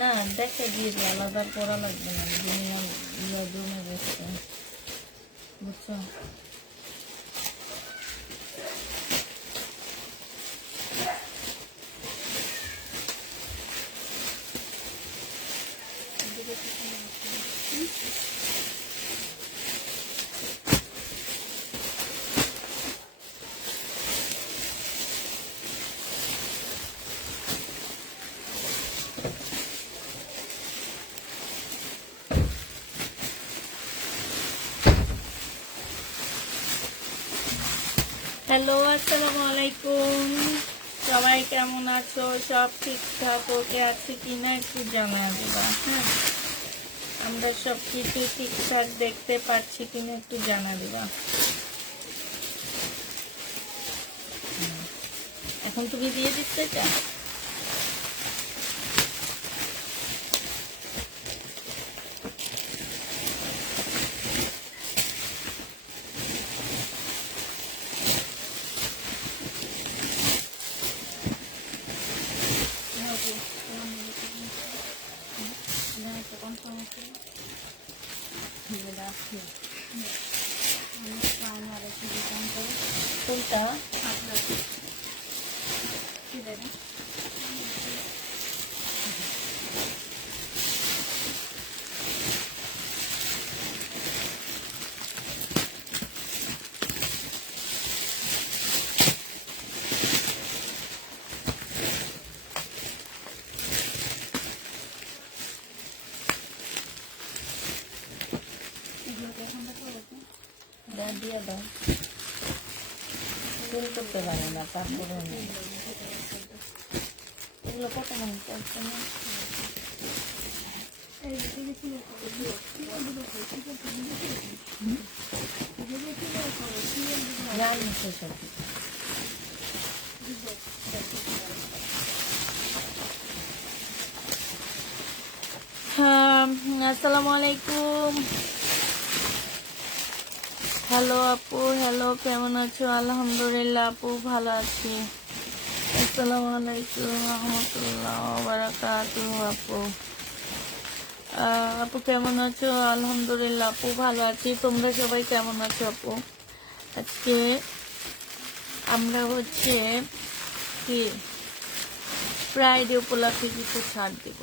না দেখে দিয়ে দিই, আলাদা করা লাগবে না, দুনিয়া জমে গেছে বুঝছো। হ্যালো, আসসালামু আলাইকুম। সবাই কেমন আছো? সব ঠিকঠাক ওকে আছে কিনা একটু জানাই দিবা। হ্যাঁ, আমরা সব কিছু ঠিকঠাক দেখতে পাচ্ছি কিনা একটু জানা দিবা। এখন তুমি দিয়ে দিতে চাও? কোনটা? দিয়ে দাও, ফিল করতে পারে না, তারপরে এগুলো কত মনে করছে না। জানি সেসব হ্যাঁ। আসসালামু আলাইকুম। হ্যালো আপু, হ্যালো, কেমন আছো? আলহামদুলিল্লাহ আপু ভালো আছি। আসসালামু আলাইকুম রহমতুল্লাহ বারাকাতুহু। আপু আপু কেমন আছো? আলহামদুলিল্লাহ আপু ভালো আছি। তোমরা সবাই কেমন আছো আপু? আজকে আমরা হচ্ছে কি ফ্রাইডে উপলক্ষে কিছু ছাড় দিব।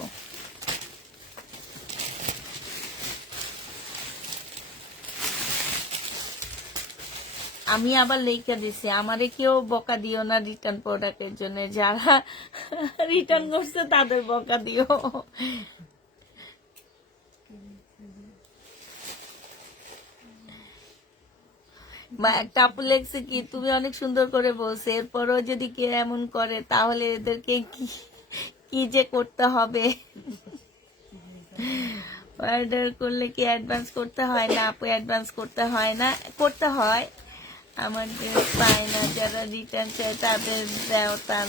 আমি আবার লেখা দিছি, আমারে কেউ বকা দিও না রিটার্ন প্রোডাক্টের জন্য, যারা রিটার্ন করছে তাদের বকা দিও। বা একটা আপু লেখছে কি, তুমি অনেক সুন্দর করে বলছো, এরপরও যদি কে এমন করে তাহলে এদেরকে কি কি যে করতে হবে। অর্ডার করলে কি অ্যাডভান্স করতে হয় না আপু? অ্যাডভান্স করতে হয় না, করতে হয়। আমার ড্রেস পায় না, যারা রিটার্ন চায় তাদের দেও, তার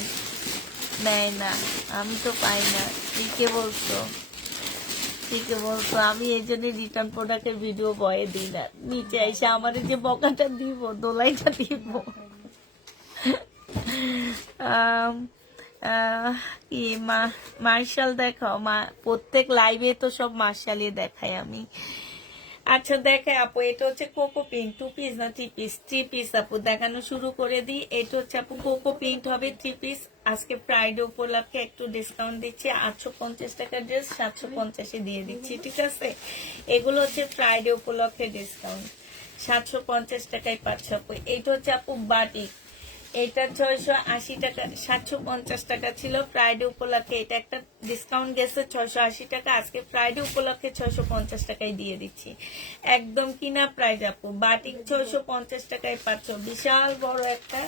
নেয় না। আমি তো পাই না। ঠিকই বলছো, ঠিকই বলছো। আমি এই জন্য রিটার্ন প্রোডাক্টের ভিডিও বয়ে দিই না, নিচে এসে আমার যে বকাটা দিব, দোলাইটা দিব। কি মার্শাল দেখাও মা, প্রত্যেক লাইভে তো সব মার্শালই দেখাই আমি। আচ্ছা দেখাই আপু, এটা হচ্ছে কোকো পিঙ্ক, 2 পিস না 3 পিস? 3 পিস আপু, দেখানো শুরু করে দিই। এটা হচ্ছে আপু কোকো পিঙ্ক হবে 3 পিস। আজকে ফ্রাইডে উপলক্ষে একটু ডিসকাউন্ট দিচ্ছি, 850 টাকার ড্রেস 750 দিয়ে দিচ্ছি, ঠিক আছে? এগুলো হচ্ছে ফ্রাইডে উপলক্ষে ডিসকাউন্ট, 750 টাকায় পাচ্ছ আপু। এইটা হচ্ছে আপু বাটিক, এটা 680 টাকা, 750 টাকা ছিল ফ্রাইডে উপলক্ষে। এটা একটা ডিসকাউন্ট গেছে 680 টাকা, আজকে ফ্রাইডে উপলক্ষে 650 টাকায় দিয়ে দিচ্ছি, একদম কিনা প্রাইস আপু। বাটিক 650 টাকায় পাচ্ছ, বিশাল বড় একটা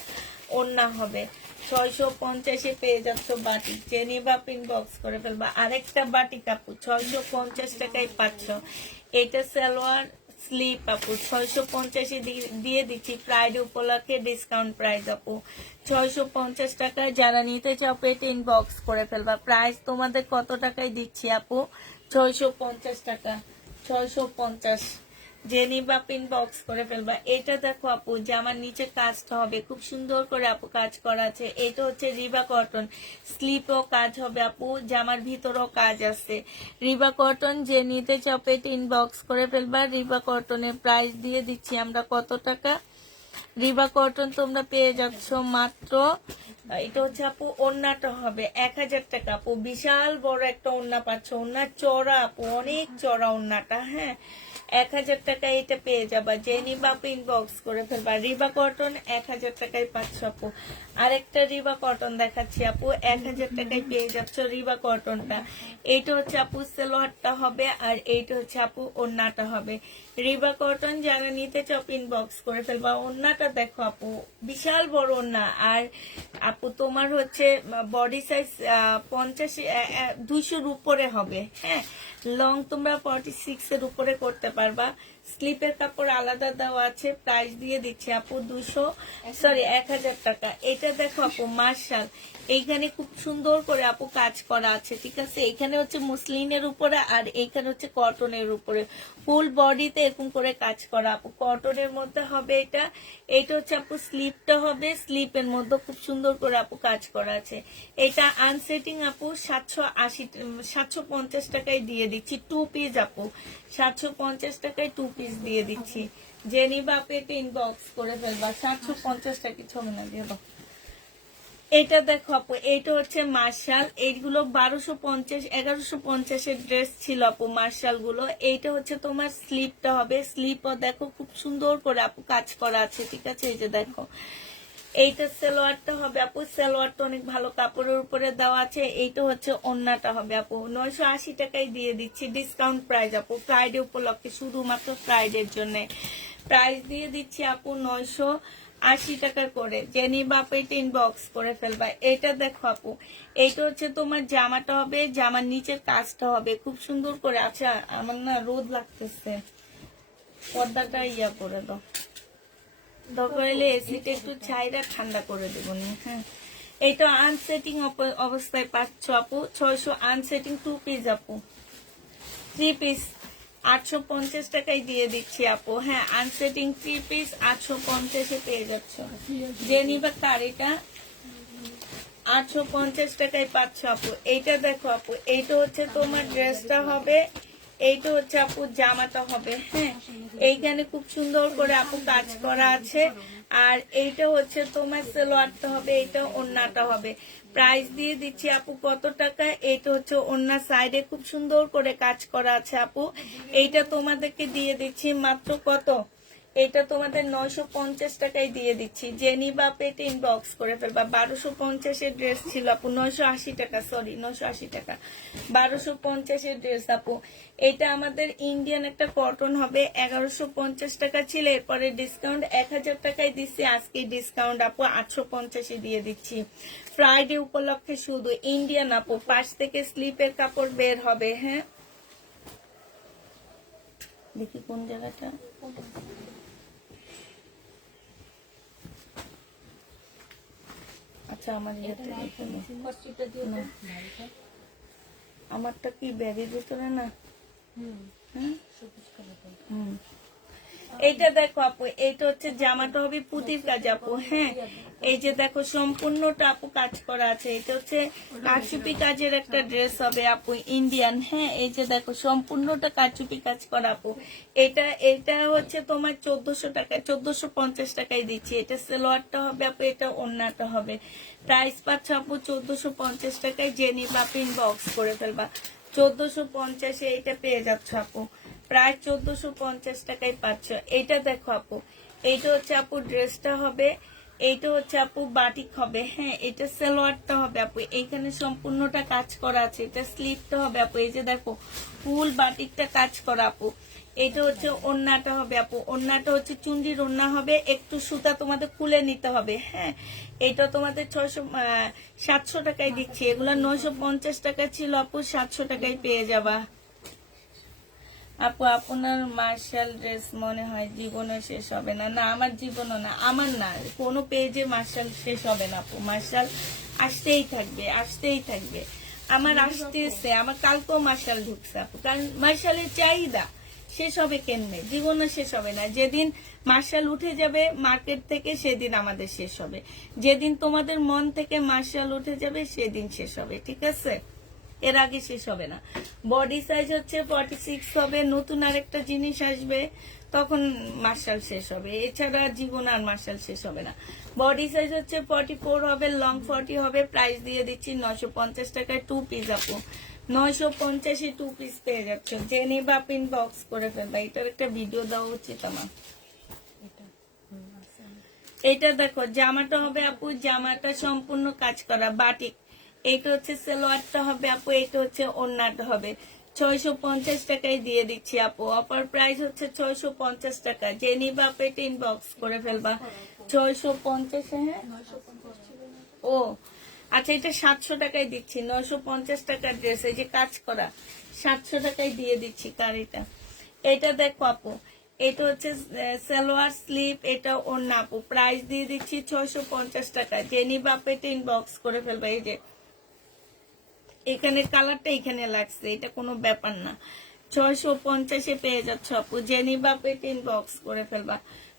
ওড়না হবে, 650 পেয়ে যাচ্ছ বাটিক। জেনি বা পিন বক্স করে ফেলবা। আরেকটা বাটিক আপু 650 টাকায় পাচ্ছ, এটা সালোয়ার স্লিপ আপু 650 দিয়ে দিচ্ছি ফ্রাইডে উপলক্ষে ডিসকাউন্ট প্রাইস আপু, 650 টাকায়। যারা নিতে চাও পেটে ইনবক্স করে ফেলবা। প্রাইস তোমাদের কত টাকায় দিচ্ছি আপু? 650 টাকা, 650। যে নিবা পিন বক্স করে ফেলবা। এটা দেখো আপু জামার নিচে কাজটা হবে খুব সুন্দর করে আপু কাজ করা আছে। এটা হচ্ছে রিবা কটন, স্লিপও কাজ হবে আপু, জামার ভিতরেও কাজ আছে। রিবা কটন যে নিতে চাও পেট ইনবক্স করে ফেলবা। রিবা কটনের প্রাইস দিয়ে দিচ্ছি আমরা কত টাকা। রিবা কটন তোমরা পেয়ে যাচ্ছ মাত্র, এটা হচ্ছে আপু ওড়নাটা হবে 1000 টাকা আপু। বিশাল বড় একটা ওড়না পাচ্ছ, ওড়নার চড়া আপু, অনেক চড়া ওড়নাটা। হ্যাঁ 1000 টাকা এটা পেয়ে যাবা। যে নিবা ইনবক্স করে ফেলবা। রিবা কটন 1000 টাকায় পাচ্ছ আপু। আরেকটা রিবা কটন দেখাচ্ছি আপু, 1000 টাকায় পেয়ে যাচ্ছ রিবা কটনটা। এইটা হচ্ছে আপু সালোয়ারটা হবে, আর এইটা হচ্ছে আপু ওড়নাটা হবে। রিবা কটন যারা নিতে চাও ইনবক্স করে ফেলবা। ওড়নাটা দেখো আপু বিশাল বড় ওড়না, আর আপু তোমার হচ্ছে বডি সাইজ 200-র উপরে হবে। হ্যাঁ লং তোমরা 46 এর উপরে করতে পারবা। স্লিপের কাপড় আলাদা দেওয়া আছে। প্রাইস দিয়ে দিচ্ছি আপু 1000 টাকা। এটা দেখো আপু মার্শাল, এইখানে খুব সুন্দর করে আপু কাজ করা আছে, ঠিক আছে। এখানে হচ্ছে মুসলিনের উপরে, আর এইখানে হচ্ছে কটনের উপরে, ফুল বডিতে এরকম করে কাজ করা আপু। কটনের মধ্যে হবে এটা। এটা হচ্ছে আপু স্লিপটা হবে, স্লিপের মধ্যে খুব সুন্দর করে আপু কাজ করা আছে। এটা আনসেটিং আপু 750 টাকায় দিয়ে দিচ্ছি 2 পিস আপু। 750 টাকায় 2 পিস দিয়ে দিচ্ছি। যে নিবা পেটে ইনবক্স করে ফেলবা। 750 টাকা ছবি না দিয়ে দাও। এটা দেখো আপু, এইটা হচ্ছে মার্শাল। এইগুলো 1250 1150 এর ড্রেস ছিল আপু মার্শাল গুলো। এইটা হচ্ছে তোমার স্লিপটা হবে। স্লিপও দেখো খুব সুন্দর করে আপু কাজ করা আছে, ঠিক আছে। এই যে দেখো এইটা সালোয়ারটা হবে আপু। সালোয়ারটা অনেক ভালো কাপড়ের উপরে দেওয়া আছে। এইটা হচ্ছে ওড়নাটা হবে আপু। 980 টাকায় দিয়ে দিচ্ছি ডিসকাউন্ট প্রাইস আপু, ফ্রাইডে উপলক্ষে, শুধুমাত্র ফ্রাইডের জন্য প্রাইস দিয়ে দিচ্ছি আপু 980 টাকা করে। যে নিবা পেট ইনবক্স করে ফেলবা। এটা দেখো আপু, এইটা হচ্ছে তোমার জামাটা হবে, জামার নিচের কাজটা হবে খুব সুন্দর করে। আচ্ছা আমার না রোদ লাগতেছে, পর্দাটা ইয়া করে দাও, দরকার হলে এসিটা একটু ছাইরা ঠান্ডা করে দেবো। হ্যাঁ এইটা আনসেটিং অবস্থায় পাচ্ছ আপু। 600 আনসেটিং 2 পিস আপু। 3 পিস 850 টাকায় দিয়ে দিচ্ছি আপু। হ্যাঁ আনসেটিং 3 পিস 850-এ পেয়ে যাচ্ছ। যে নিবা তার এটা 850 টাকায় পাচ্ছ আপু। এইটা দেখো আপু, এইটা হচ্ছে তোমার ড্রেসটা হবে, এইটা হচ্ছে আপু জামাটা হবে। হ্যাঁ এইখানে খুব সুন্দর করে আপু কাজ করা আছে, আর এইটা হচ্ছে তোমার সালোয়ারটা হবে, এইটা ওড়নাটা হবে। প্রাইস দিয়ে দিচ্ছি আপু কত টাকা। এইটা হচ্ছে ওড়না সাইডে খুব সুন্দর করে কাজ করা আছে আপু। এইটা তোমাদেরকে দিয়ে দিচ্ছি মাত্র কত, এটা তোমাদের 950 টাকায় দিয়ে দিচ্ছি। যে নিবা পেটে ইনবক্স করে ফেলবা। 1250 এর ড্রেস ছিল আপু, 980 টাকা, সরি 980 টাকা, 1250 এর ড্রেস আপু। এটা আমাদের ইন্ডিয়ান একটা কটন হবে, 1150 টাকা ছিল, এরপরে ডিসকাউন্ট 1000 টাকায় দিচ্ছি। আজকে ডিসকাউন্ট আপু 850-এ দিয়ে দিচ্ছি, ফ্রাইডে উপলক্ষে শুধু। ইন্ডিয়ান আপু, পাশ থেকে স্লিপের কাপড় বের হবে। হ্যাঁ দেখি কোন জায়গাটা, আচ্ছা আমার আমারটা কি ব্যাগের ভিতরে না। এইটা দেখো আপু, এইটা হচ্ছে জামাটা হবে পুঁতির কাজ আপু। হ্যাঁ এই যে দেখো সম্পূর্ণটা আপু কাজ করা আছে। এটা হচ্ছে কারচুপি কাজের একটা ড্রেস হবে আপু, ইন্ডিয়ান। হ্যাঁ এই যে দেখো সম্পূর্ণটা কারচুপি কাজ করা আপু। এটা হচ্ছে তোমার 1400 টাকায়, 1450 টাকায় দিচ্ছি। এটা সালোয়ারটা হবে আপু, এটা ওড়নাটা হবে। প্রাইস পাচ্ছ আপু 1450 টাকায়। যে নিবা ইনবক্স করে ফেলবা। 1450-এ এটা পেয়ে যাচ্ছ আপু, প্রায় 1450 টাকায় পাচ্ছ। এইটা দেখো আপু, এইটা হচ্ছে আপু ড্রেসটা হবে, এইটা হচ্ছে আপু বাটিক হবে। হ্যাঁ এটা সালোয়ারটা হবে আপু, এইখানে সম্পূর্ণটা কাজ করা আছে। এটা স্লিপটা হবে আপু, এই যে দেখো ফুল বাটিকটা কাজ করা আপু। এটা হচ্ছে ওড়নাটা হবে আপু, ওড়নাটা হচ্ছে চুন্ডির ওড়না হবে, একটু সুতা তোমাদের খুলে নিতে হবে। হ্যাঁ এটা তোমাদের 700 টাকায় দিচ্ছি। এগুলো 950 টাকা ছিল আপু, 700 টাকায় পেয়ে যাবা আপু। আপনার মার্শাল ড্রেস মনে হয় জীবনে শেষ হবে না। না আমার জীবনও না, আমার না, কোনো পেজে মার্শাল শেষ হবে না আপু। মার্শাল আসতেই থাকবে, আসতেই থাকবে। আমার আসতেছে, আমার কালকেও মার্শাল ঢুকছে আপু, কারণ মার্শালের চাহিদা শেষ হবে কেমনে? জীবনে শেষ হবে না। যেদিন মার্শাল উঠে যাবে মার্কেট থেকে সেদিন আমাদের শেষ হবে, যেদিন তোমাদের মন থেকে মার্শাল উঠে যাবে সেদিন শেষ হবে, ঠিক আছে? এর আগে শেষ হবে না। বডি সাইজ হচ্ছে 46 হবে, নতুন আরেকটা জিনিস আসবে তখন মার্শাল শেষ হবে, এছাড়া জীবন আর মার্শাল শেষ হবে না। বডি সাইজ হচ্ছে 44 হবে, লং 40 হবে। প্রাইস দিয়ে দিচ্ছি 950 টাকায় 2 পিস আপু, 950 2 পিস পেয়ে যাচ্ছ। জেনে বা পিন বক্স করে ফেলবা, এটার একটা ভিডিও দেওয়া উচিত আমার। এটা দেখো জামাটা হবে আপু, জামাটা সম্পূর্ণ কাজ করা বাটিক। এইটা হচ্ছে সালোয়ারটা হবে আপু, এটা হচ্ছে ওড়নাটা হবে। 650 টাকায় দিয়ে দিচ্ছি আপু, অফার প্রাইস হচ্ছে 650 টাকা। যে নিবা পেটে ইনবক্স করে ফেলবা। 650, হ্যাঁ ও আচ্ছা, এটা 700 টাকায় দিচ্ছি। 950 টাকার ড্রেস, এই যে কাজ করা, 700 টাকায় দিয়ে দিচ্ছি। কার এটা? এটা দেখো আপু, এটা হচ্ছে সালোয়ার স্লিপ, এটা ওড়না আপু। প্রাইস দিয়ে দিচ্ছি 650 টাকা। যে নিবা পেটে ইনবক্স করে ফেলবা। এই যে এখানে কালারটা এখানে লাগছে, এটা কোনো ব্যাপার না। 650 পেয়ে যাচ্ছ আপু, জেনি বা পেট ইনবক্স করে ফেলবা।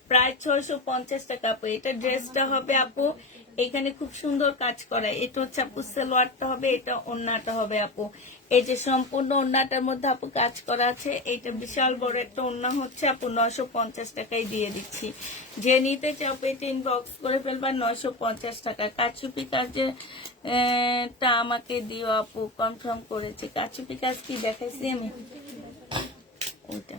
প্রায় 650 টাকা আপু। এটা ড্রেসটা হবে আপু, এখানে খুব সুন্দর কাজ করা। এটা হচ্ছে আপু সালোয়ারটা হবে, এটা ওড়নাটা হবে আপু। এই যে সম্পূর্ণ ওড়নাটার মধ্যে আপু কাজ করা আছে। এটা বিশাল বড় একটা ওড়না হচ্ছে আপু, 950 টাকায় দিয়ে দিচ্ছি। যে নিতে চাও পেট ইনবক্স করে ফেলবা। 950 টাকা। কাচুপি কাজে টা আমাকে দিও আপু, কনফার্ম করেছি। কাচুপি কাজ কি দেখাইছি আমি? ওইটা।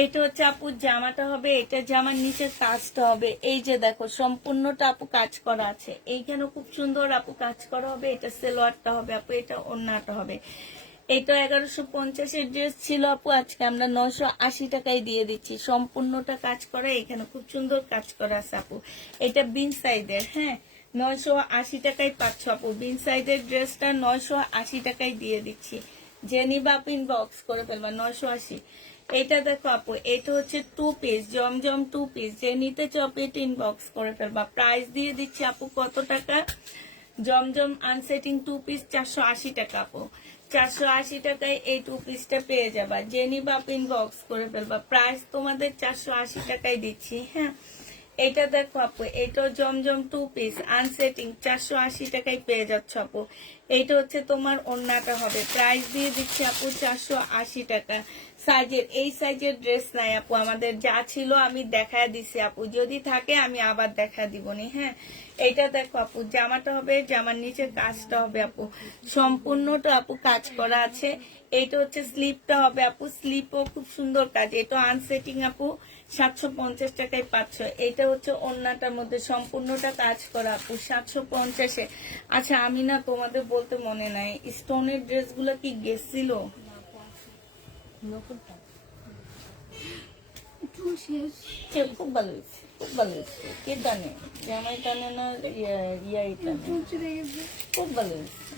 এইটা হচ্ছে আপু জামাটা হবে, এটা জামার নিচের কাজটা হবে। এই যে দেখো সম্পূর্ণটা আপু কাজ করা আছে, এইখানে খুব সুন্দর আপু কাজ করা হবে। এটা সালোয়ারটা হবে আপু, এটা ওড়নাটা হবে। এটা 1150 ড্রেস ছিল আপু, আজকে আমরা 980 টাকায় দিয়ে দিচ্ছি। সম্পূর্ণটা কাজ করা, এখানে খুব সুন্দর কাজ করা আছে আপু। এটা বিন সাইডের, হ্যাঁ 980 টাকায় পাচ্ছ আপু। বিন সাইডের ড্রেসটা 980 টাকায় দিয়ে দিচ্ছি। জেনি বাপিন বক্স করে ফেলবা। 980। এটা দেখো আপু, এটা হচ্ছে 2 পিস জমজম 2 পিস। যে নিতে চাও পেট ইনবক্স করে ফেলবা। প্রাইস দিয়ে দিচ্ছি আপু কত টাকা? জমজম আনসেটিং 2 পিস 480 টাকা আপু। 480 টাকায় এই 2 পিসটা পেয়ে যাবা। জেনি বাপিন বক্স করে ফেলবা। প্রাইস তোমাদের 480 টাকায় দিচ্ছি, হ্যাঁ। এটা দেখো আপু, এটাও জমজম 2 পিস আনসেটিং 480 টাকায় পেয়ে যাচ্ছ আপু। এইটা হচ্ছে তোমার ওড়নাটা হবে। প্রাইস দিয়ে দিচ্ছি আপু 480 টাকা। সাইজের, এই সাইজের ড্রেস নাই আপু আমাদের, যা ছিল আমি দেখায় দিছি আপু, যদি থাকে আমি আবার দেখা দিবনি, হ্যাঁ। এইটা দেখো আপু, জামাটা হবে, জামার নিচে কাজটা হবে আপু, সম্পূর্ণটা আপু কাজ করা আছে। এইটা হচ্ছে স্লিপটা হবে আপু, স্লিপও খুব সুন্দর কাজ। এটা আনসেটিং আপু, 750 টাকায় পাচ্ছ। এটা হচ্ছে ওড়নাটার মধ্যে সম্পূর্ণটা কাজ করা আপু, 750-এ। আচ্ছা আমি না তোমাদের বলতে মনে নাই, স্টোনের ড্রেসগুলো কি গেছিল? খুব ভালো হয়েছে, খুব ভালো হয়েছে। কে টানে? জামাই টানে না ইয়াই টানে? খুব ভালো হয়েছে।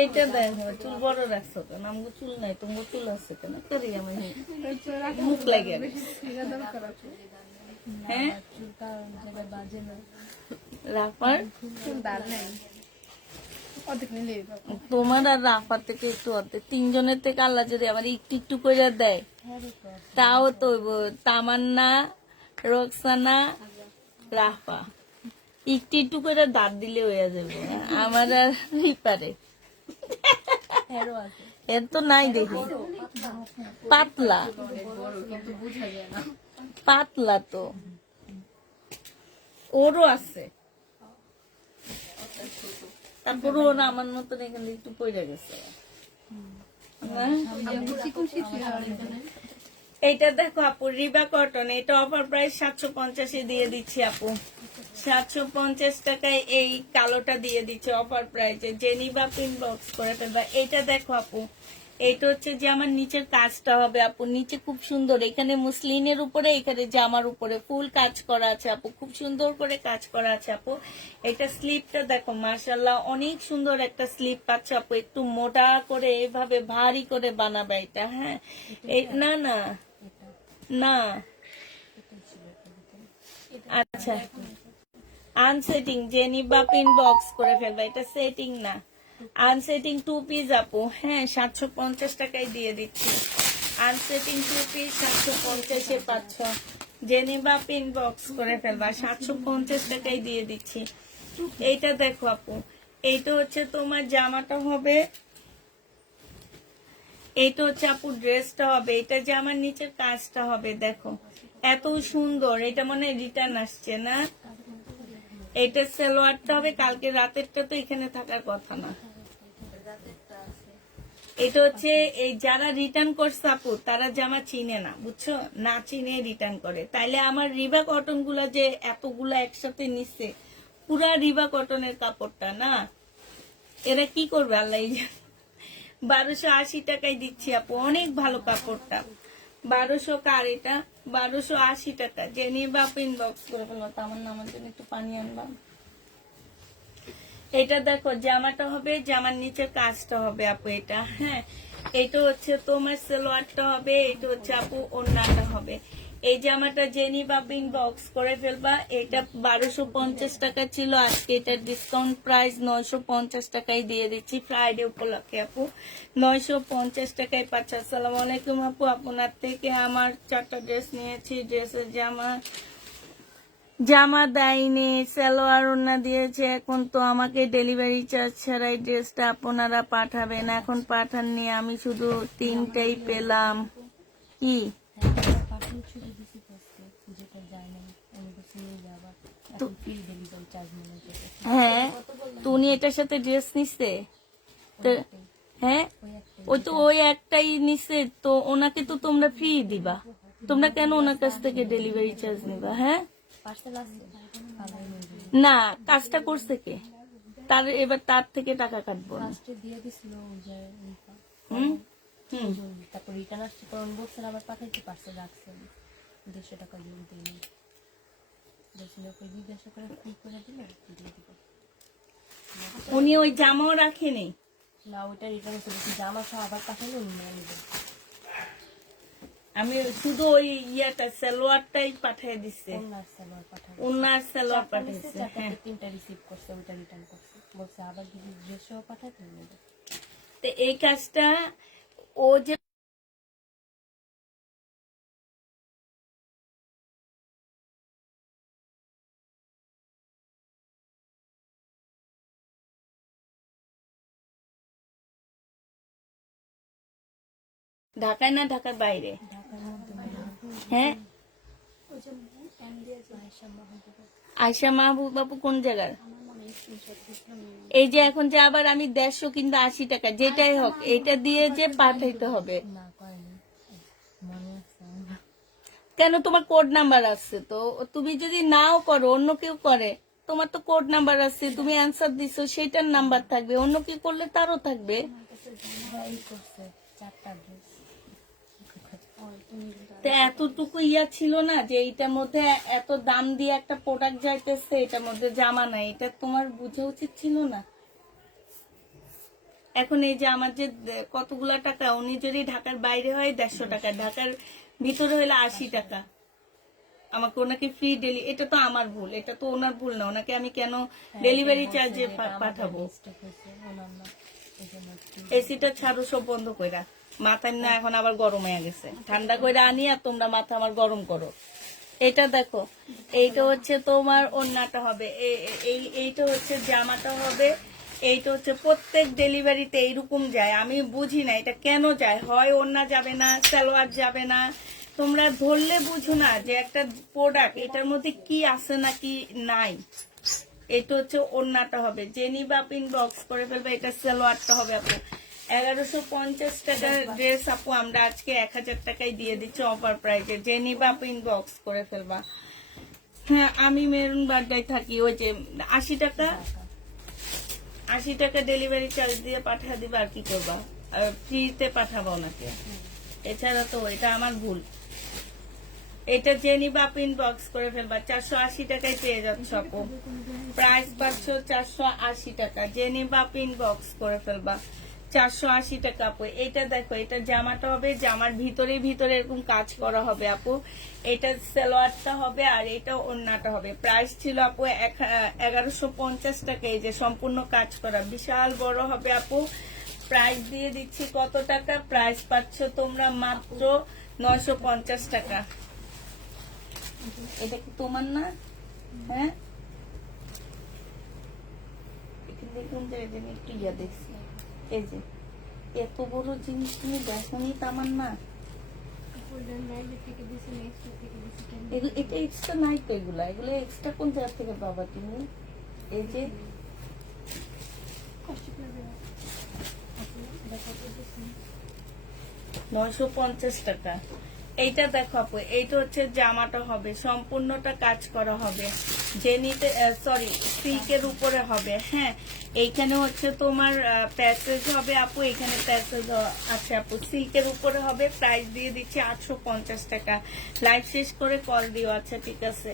এইটা দেখো, চুল বড় রাখছো কেন? আমগো চুল নাই, তোমার চুল আছে কেন? করি আমার মুখ লাগে, হ্যাঁ। রাফার তোমার আর রাফার থেকে একটু অর্ধেক, তিনজনের থেকে আল্লাহ যদি আমার একটু একটু করে দেয় তাও তো তামান্না, রোকসানা, রাফা একটু একটু করে দাঁত দিলে হয়ে যাবে। আমার আর পারে এর তো নাই দেখি, পাতলা পাতলা তো ওরও আছে, তারপর ওরা আমার মতন এখানে একটু পড়ে গেছে। এইটা দেখো আপু রিবা কটন, এটা অফার প্রাইস 750 দিয়ে দিচ্ছি আপু। 750 টাকায় এই কালোটা দিয়ে দিচ্ছে অফার প্রাইসে। জেনি বা পিন বক্স করে ফেলবা। এটা দেখো আপু, এটা হচ্ছে যে আমার নিচের কাজটা হবে আপু, নিচে খুব সুন্দর, এখানে মুসলিনের উপরে, এখানে জামার উপরে ফুল কাজ করা আছে আপু, খুব সুন্দর করে কাজ করা আছে আপু। এটা স্লিপটা দেখো মাশাআল্লাহ, অনেক সুন্দর একটা স্লিপ পাচ্ছ আপু, একটু মোটা করে এভাবে ভারী করে বানাবে এটা, হ্যাঁ। না না না, আচ্ছা আনসেটিং, জেনি বা পিন বক্স করে ফেলবা, এটা সেটিং না। আনসেটিং 2 পিস আপু, হ্যাঁ 750 টাকায় দিয়ে দিচ্ছি। আনসেটিং 2 পিস 750-এ পাচ্ছ। জেনিবা পিন বক্স করে ফেলবা, 750 টাকায় দিয়ে দিচ্ছি। এইটা দেখো আপু, এইটা হচ্ছে তোমার জামাটা হবে, এইটা হচ্ছে আপু ড্রেসটা হবে, এটা জামার নিচের কাজটা হবে। দেখো এত সুন্দর, এটা মনে রিটার্ন আসছে না। এটা সালোয়ারটা হবে, কালকে রাতেরটা তো এখানে থাকার কথা না। এটা হচ্ছে এই যারা রিটার্ন করছে আপু, তারা জামা চিনে না, বুঝছো, না চিনে রিটার্ন করে। তাইলে আমার রিবা কটন গুলা যে এতগুলা একসাথে নিচ্ছে, পুরা রিবা কটনের কাপড়টা না, এরা কি করবে আল্লাহ জানে। 1280 টাকায় দিচ্ছি আপু, অনেক ভালো কাপড়টা। 1200 কার এটা, 1280 টাকা। জেনিবা পিন বক্স করে ফেলবো। আমার না, আমার জন্য একটু পানি আনলাম। এটা দেখো জামাটা হবে, জামার নিচের কাজটা হবে আপু এটা, হ্যাঁ। এটা হচ্ছে তোমার সালোয়ারটা হবে, এটা হচ্ছে আপু ওড়নাটা হবে। এই জামাটা জেনিবা পিন বক্স করে ফেলবা। এটা 1250 টাকা ছিল, আজকে এটার ডিসকাউন্ট প্রাইস 950 টাকায় দিয়ে দিচ্ছি, ফ্রাইডে উপলক্ষে আপু 950 টাকায় পাচ্ছি। আসসালামু আলাইকুম আপু, আপনার থেকে আমার 4টা ড্রেস নিয়েছি। ড্রেসের জামা দেয়নি, সালোয়ার ওড়না দিয়েছে। এখন তো আমাকে ডেলিভারি চার্জ ছাড়াই ড্রেসটা আপনারা পাঠাবেন, এখন পাঠাননি, আমি শুধু 3টাই পেলাম। কি হ্যাঁ, তো উনি এটার সাথে ড্রেস নিচ্ছে তো, হ্যাঁ ওই তো ওই একটাই নিচ্ছে তো, ওনাকে তো তোমরা ফ্রি দিবা, তোমরা কেন ওনার কাছ থেকে ডেলিভারি চার্জ নিবা? হ্যাঁ না, কাজটা করছে কে, তার এবার তার থেকে টাকা কাটবো না। তারপর রিটার্ন আসছে, কারণ বলছেন আবার পাঠাইতে পারছে, রাখছেন 150 টাকা দিয়ে দিন, বলছিল ওকে জিজ্ঞাসা করে ফ্রি করে দিলে দিয়ে দিব। উনি ওই জামাও রাখেনি না, ওইটা রিটার্ন করছে, জামা সহ আবার পাঠাইলে উনি নিয়ে নেবেন। আমি শুধু ওই ইয়াটা সালোয়ারটাই পাঠিয়ে দিচ্ছে, ওনার সালোয়ার পাঠাই, ওনার সালোয়ার পাঠিয়েছে, হ্যাঁ। 3টা রিসিভ করছে, ওইটা রিটার্ন করছে, বলছে আবার যদি ড্রেস সহ পাঠায় তাহলে নেবে। তো এই কাজটা ও যে ঢাকায় না ঢাকার বাইরে, হ্যাঁ আয়শা মাহবুব বাবু কোন জায়গার? এই যে এখন যে আবার আমি 150 কিংবা 80 টাকা যেটাই হোক, এটা দিয়ে যে পাঠাইতে হবে। না করেনি, মনে আছে আমার। কেন, তোমার কোড নাম্বার আছে তো, তুমি যদি নাও করো, অন্য কেউ করে, তোমার তো কোড নাম্বার আছে, তুমি অ্যান্সার দিছো, সেটার নাম্বার থাকবে, অন্য কেউ করলে তারও থাকবে। এই করছে 4টা ড্রেস। তো এতটুকু ইয়া ছিল না যে এইটার মধ্যে এত দাম দিয়ে একটা প্রোডাক্ট যাইতেছে, এটার মধ্যে জামা নাই, এটা তোমার বুঝা উচিত ছিল না। এখন এই যে আমার যে কতগুলা টাকা, উনি যদি ঢাকার বাইরে হয় 150 টাকা, ঢাকার ভিতরে হইলে 80 টাকা, আমাকে ওনাকে ফ্রি এটা তো আমার ভুল, এটা তো ওনার ভুল না, ওনাকে আমি কেন ডেলিভারি চার্জে পাঠাবো? এসিটা ছাড়ো, সব বন্ধ কইরা, মাথায় না এখন আবার গরম হয়ে গেছে, ঠান্ডা কইরা আনি আর তোমরা মাথা আমার গরম করো। এটা দেখো, এইটা হচ্ছে তোমার ওড়নাটা হবে, এইটা হচ্ছে জামাটা হবে, এইটা হচ্ছে প্রত্যেক ডেলিভারিতে এইরকম যায়, আমি বুঝি না এটা কেন যায়, হয় ওড়না যাবে না, সালোয়ার যাবে না, তোমরা ধরলে বুঝো না যে একটা প্রোডাক্ট এটার মধ্যে কি আছে না কি নাই। এটা হচ্ছে ওড়নাটা হবে, জেনিবা পিন বক্স করে ফেলবে, এটা সালোয়ারটা হবে আপু 1150 টাকার ড্রেস আপু আমরা আজকে 1000 টাকায় দিয়ে দিচ্ছি অফার প্রাইসে, জেনিবা পিন বক্স করে ফেলবা। হ্যাঁ আমি মেরুন বাড্ডায় থাকি, ওই যে 80 টাকা ডেলিভারি চার্জ দিয়ে পাঠিয়ে দিবা, আর কি করবা, ফ্রিতে পাঠাবো ওনাকে, এছাড়া তো এটা আমার ভুল। এটা জেনিবা পিন বক্স করে ফেলবা, 480 টাকায় পেয়ে যাচ্ছ আপু, প্রাইস পাচ্ছ 480 টাকা, জেনিবা পিন বক্স করে ফেলবা 480 টাকা আপু। এটা দেখো, এটা জামাটা হবে, জামার ভিতরে ভিতরে এরকম কাজ করা হবে আপু। এটা সালোয়ারটা হবে আর এটা ওড়নাটা হবে। প্রাইস ছিল আপু 1150 টাকা। এই যে সম্পূর্ণ কাজ করা, বিশাল বড় হবে আপু। প্রাইস দিয়ে দিচ্ছি কত টাকা? প্রাইস পাচ্ছ তোমরা মাত্র 950 টাকা। এটা কি তোমার না? হ্যাঁ, দেখুন যে একটু ইয়া দেখছি। এই যে এত বড় জিনিস তুমি দেখোনি তামান না। এটা এক্সট্রা নাই তো, এগুলো এক্সট্রা কোন জায়গা থেকে পাবা তুমি? এই যে 950 টাকা। এইটা দেখো আপু, এইটা হচ্ছে জামাটা হবে, সম্পূর্ণটা কাজ করা হবে। জেনিতে সরি সিল্কের উপরে হবে। হ্যাঁ, এইখানে হচ্ছে তোমার প্যাসেজ হবে আপু, এখানে প্যাসেজ আছে আপু। সিল্কের উপরে হবে। প্রাইস দিয়ে দিচ্ছি 850 টাকা। লাইভ শেষ করে কল দিও। আচ্ছা ঠিক আছে,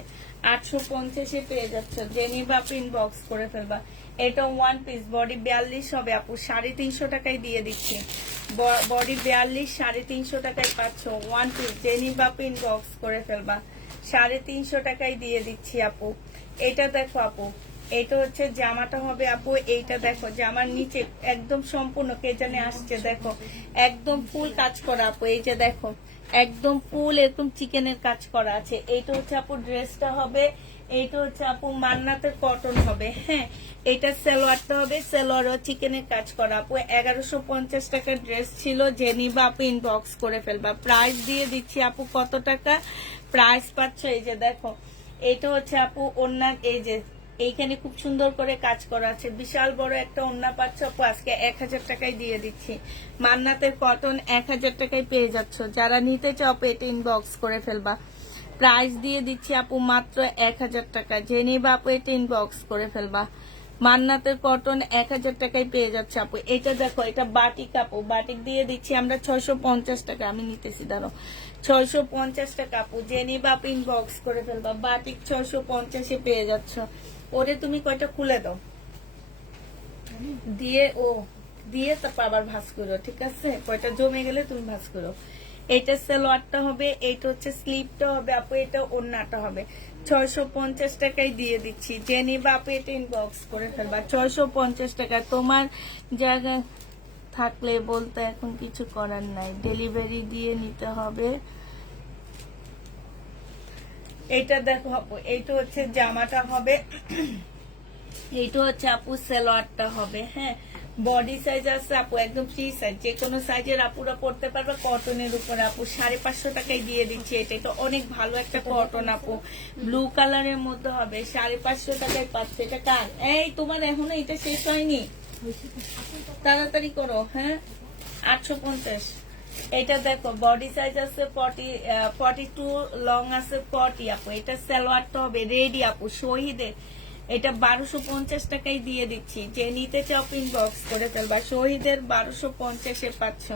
850-এ পেয়ে যাচ্ছ। জেনিবা আপু ইনবক্স করে ফেলবা। এটা ওয়ান পিস, বডি 42 হবে আপু, 350 টাকায় দিয়ে দিচ্ছি। বডি 42, 350 টাকায় পাচ্ছ ওয়ান পিস। জেনিবা আপু ইনবক্স করে ফেলবা, 350 টাকায় দিয়ে দিচ্ছি আপু। এটা দেখো আপু, এটা হচ্ছে জামাটা হবে আপু। এইটা দেখো, জামার নিচে একদম সম্পূর্ণ কে জানে আসছে, দেখো একদম ফুল কাজ করা আপু। এই যে দেখো, একদম ফুল এরকম চিকেনের কাজ করা আছে। এইটা হচ্ছে আপু ড্রেসটা হবে। এইটা হচ্ছে আপু মান্নাতের কটন হবে। হ্যাঁ, এটা সালোয়ারটা হবে, সালোয়ারও চিকেনের কাজ করা আপু। 1150 টাকার ড্রেস ছিল। জেনিবা আপু ইনবক্স করে ফেলবা। প্রাইস দিয়ে দিচ্ছি আপু কত টাকা? প্রাইস পাচ্ছ, এই যে দেখো, এইটা হচ্ছে আপু ওড়না। এই যে এইখানে খুব সুন্দর করে কাজ করা আছে, বিশাল বড় একটা ওড়না পাচ্ছ আপু। আজকে 1000 টাকায় দিয়ে দিচ্ছি। মান্নাতের কটন 1000 টাকায় পেয়ে যাচ্ছ। যারা নিতে চাও আপু এটা ইনবক্স করে ফেলবা। প্রাইস দিয়ে দিচ্ছি আপু মাত্র 1000 টাকা। জেনিবা আপু এটা ইনবক্স করে ফেলবা। মান্নাতের কটন 1000 টাকায় পেয়ে যাচ্ছে আপু। এটা দেখো, এটা বাটিক আপু, বাটিক দিয়ে দিচ্ছি আমরা 650 টাকা। আমি নিতেছি, দাঁড়ো, 650 টাকা আপু। জেনিবা আপু ইনবক্স করে ফেলবা। বাটিক 650-এ পেয়ে যাচ্ছ। ওরে তুমি কয়টা খুলে দাও দিয়ে, দিয়ে তারপর আবার ভাঁজ করো, ঠিক আছে? কয়টা জমে গেলে তুমি ভাঁজ করো। এইটা সালোয়ারটা হবে, এইটা হচ্ছে স্লিপটা হবে আপু, এটা ওড়নাটা হবে। 650 টাকায় দিয়ে দিচ্ছি। জেনিবা আপু এটা ইনবক্স করে ফেলবা। 650 টাকা। তোমার জায়গা থাকলে বলতে এখন কিছু করার নাই, ডেলিভারি দিয়ে নিতে হবে। এইটা দেখো আপু, এইটা হচ্ছে জামাটা হবে, এইটা হচ্ছে আপু সালোয়ারটা হবে। হ্যাঁ, বডি সাইজ আছে আপু, একদম ফ্রি সাইজ, যে কোনো সাইজের আপুরা পড়তে পারবে। কটনের উপরে আপু 550 টাকায় দিয়ে দিচ্ছি। এটা অনেক ভালো একটা কটন আপু, ব্লু কালারের মধ্যে হবে, 550 টাকায় পাচ্ছে। এটা কার? এই তোমার এখনো এটা শেষ হয়নি, তাড়াতাড়ি করো। হ্যাঁ, 850। এটা দেখো, বডি সাইজ আছে 42, লং আছে 40 আপু। এটা সালোয়ারটা হবে রেডি আপু, শহীদের। এটা 1250 টাকায় দিয়ে দিচ্ছি। যে নিতে চাও ইনবক্স করে ফেলবা। শহীদের 1250-এ পাচ্ছ,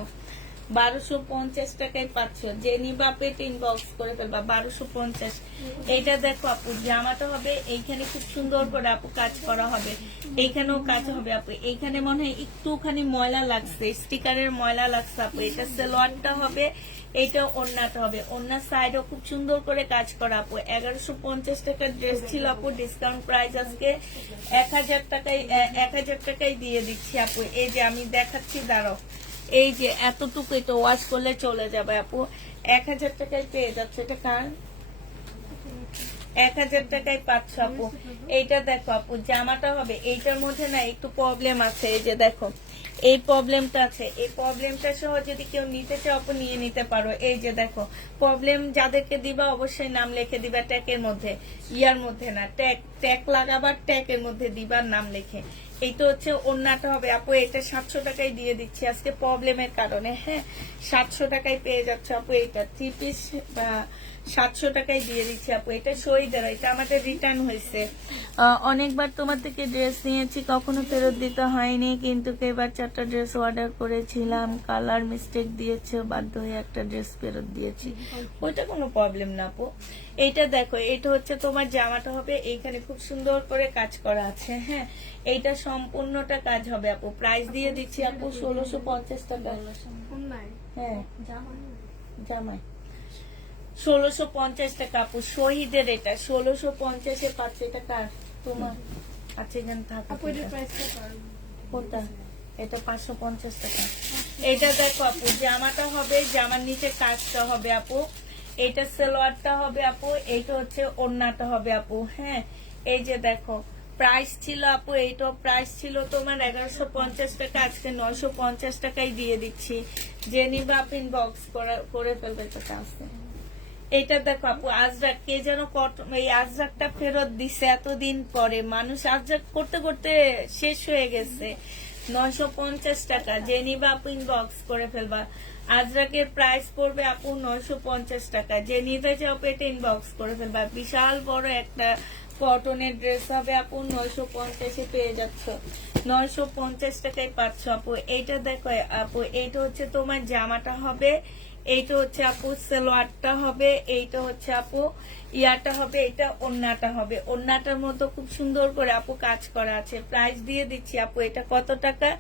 1250 টাকায় পাচ্ছ। যে নিবা পেট ইনবক্স করে ফেলবা, 1250। এইটা দেখো আপু, জামাটা হবে, এইখানে খুব সুন্দর করে আপু কাজ করা হবে, এইখানেও কাজ হবে আপু। এইখানে মনে হয় একটুখানি ময়লা লাগছে, স্টিকারের ময়লা লাগছে আপু। এটা সালোয়ারটা হবে, এইটা ওড়নাটা হবে। ওড়নার সাইডও খুব সুন্দর করে কাজ করা আপু। 1150 টাকার ড্রেস ছিল আপু, ডিসকাউন্ট প্রাইস আজকে 1000 টাকায়, 1000 টাকায় দিয়ে দিচ্ছি আপু। এই যে আমি দেখাচ্ছি, দাঁড়াও, এই যে এতটুকু, এটা ওয়াশ করলে চলে যাবে আপু। 1000 টাকায় পেয়ে যাচ্ছে। এটা কার? 1000 টাকায় পাচ্ছ আপু। এইটা দেখো আপু, জামাটা হবে, এইটার মধ্যে না একটু প্রবলেম আছে। এই যে দেখো, এই প্রবলেমটা আছে, এই প্রবলেমটা সহ যদি কেউ নিতে চাও আপু নিয়ে নিতে পারো। এই যে দেখো, প্রবলেম যাদেরকে দিবা অবশ্যই নাম লিখে দিবা ট্যাগের মধ্যে, ইয়ার মধ্যে না, ট্যাগ লাগাবার, ট্যাগের মধ্যে দিবার নাম লিখে। এইটা হচ্ছে ওড়নাটা হবে আপু। এটা 700 টাকায় দিয়ে দিচ্ছি আজকে প্রবলেমের কারণে। হ্যাঁ, 700 টাকায় পেয়ে যাচ্ছে আপু। এইটা 3 পিস 700 টাকায় দিয়ে দিচ্ছি আপু। এটা শহীদের, এটা আমাদের রিটার্ন হয়েছে। অনেকবার তোমার থেকে ড্রেস নিয়েছি, কখনো ফেরত দিতে হয়নি, কিন্তু এবার 4টা ড্রেস অর্ডার করেছিলাম, কালার মিস্টেক দিয়েছে, বাধ্য হয়ে একটা ড্রেস ফেরত দিয়েছি। ওইটা কোনো প্রবলেম না আপু। এইটা দেখো, এটা হচ্ছে তোমার জামাটা হবে, এইখানে খুব সুন্দর করে কাজ করা আছে। হ্যাঁ, এইটা সম্পূর্ণটা কাজ হবে আপু। প্রাইস দিয়ে দিচ্ছি আপু 1650 টাকা। হ্যাঁ, জামাই 1650 টাকা আপু। শহীদের এটা 1650-এ পাচ্ছে। এটা কার? তোমার। আচ্ছা, এখানে থাকো। কোনটা? এটা 550 টাকা। এটা দেখো আপু, জামাটা হবে, জামার নিচে কাজটা হবে আপু। এটা সালোয়ারটা হবে আপু, এইটা হচ্ছে ওড়নাটা হবে আপু। হ্যাঁ, এই যে দেখো, প্রাইস ছিল আপু, এইটাও প্রাইস ছিল তোমার 1150 টাকা, আজকে 950 টাকায় দিয়ে দিচ্ছি। যে নিবা আপনি বক্স করে ফেলবে। এটা আছে। এটা দেখো আপু, আজরাক, কে যেন এই আজরাকটা ফেরত দিছে এতদিন পরে। মানুষ আজরাক করতে করতে শেষ হয়ে গেছে। 950 টাকা, যে নিবা আপু ইনবক্স করে ফেলবা। আজরাকের প্রাইস পড়বে আপু 950 টাকা, যে নিতে চাও পেটে ইনবক্স করে ফেলবা। বিশাল বড় একটা কটনের ড্রেস হবে আপু, 950-এ পেয়ে যাচ্ছ। 950 টাকায় পাচ্ছ আপু। এইটা দেখো আপু, এইটা হচ্ছে তোমার জামাটা হবে, এইটা হচ্ছে আপু সালোয়ারটা হবে, এইটা হচ্ছে আপু ইয়াটা হবে, এটা ওড়নাটা হবে। ওড়নাটার মধ্যে খুব সুন্দর করে আপু কাজ করা আছে। প্রাইস দিয়ে দিচ্ছি আপু, এটা কত টাকা?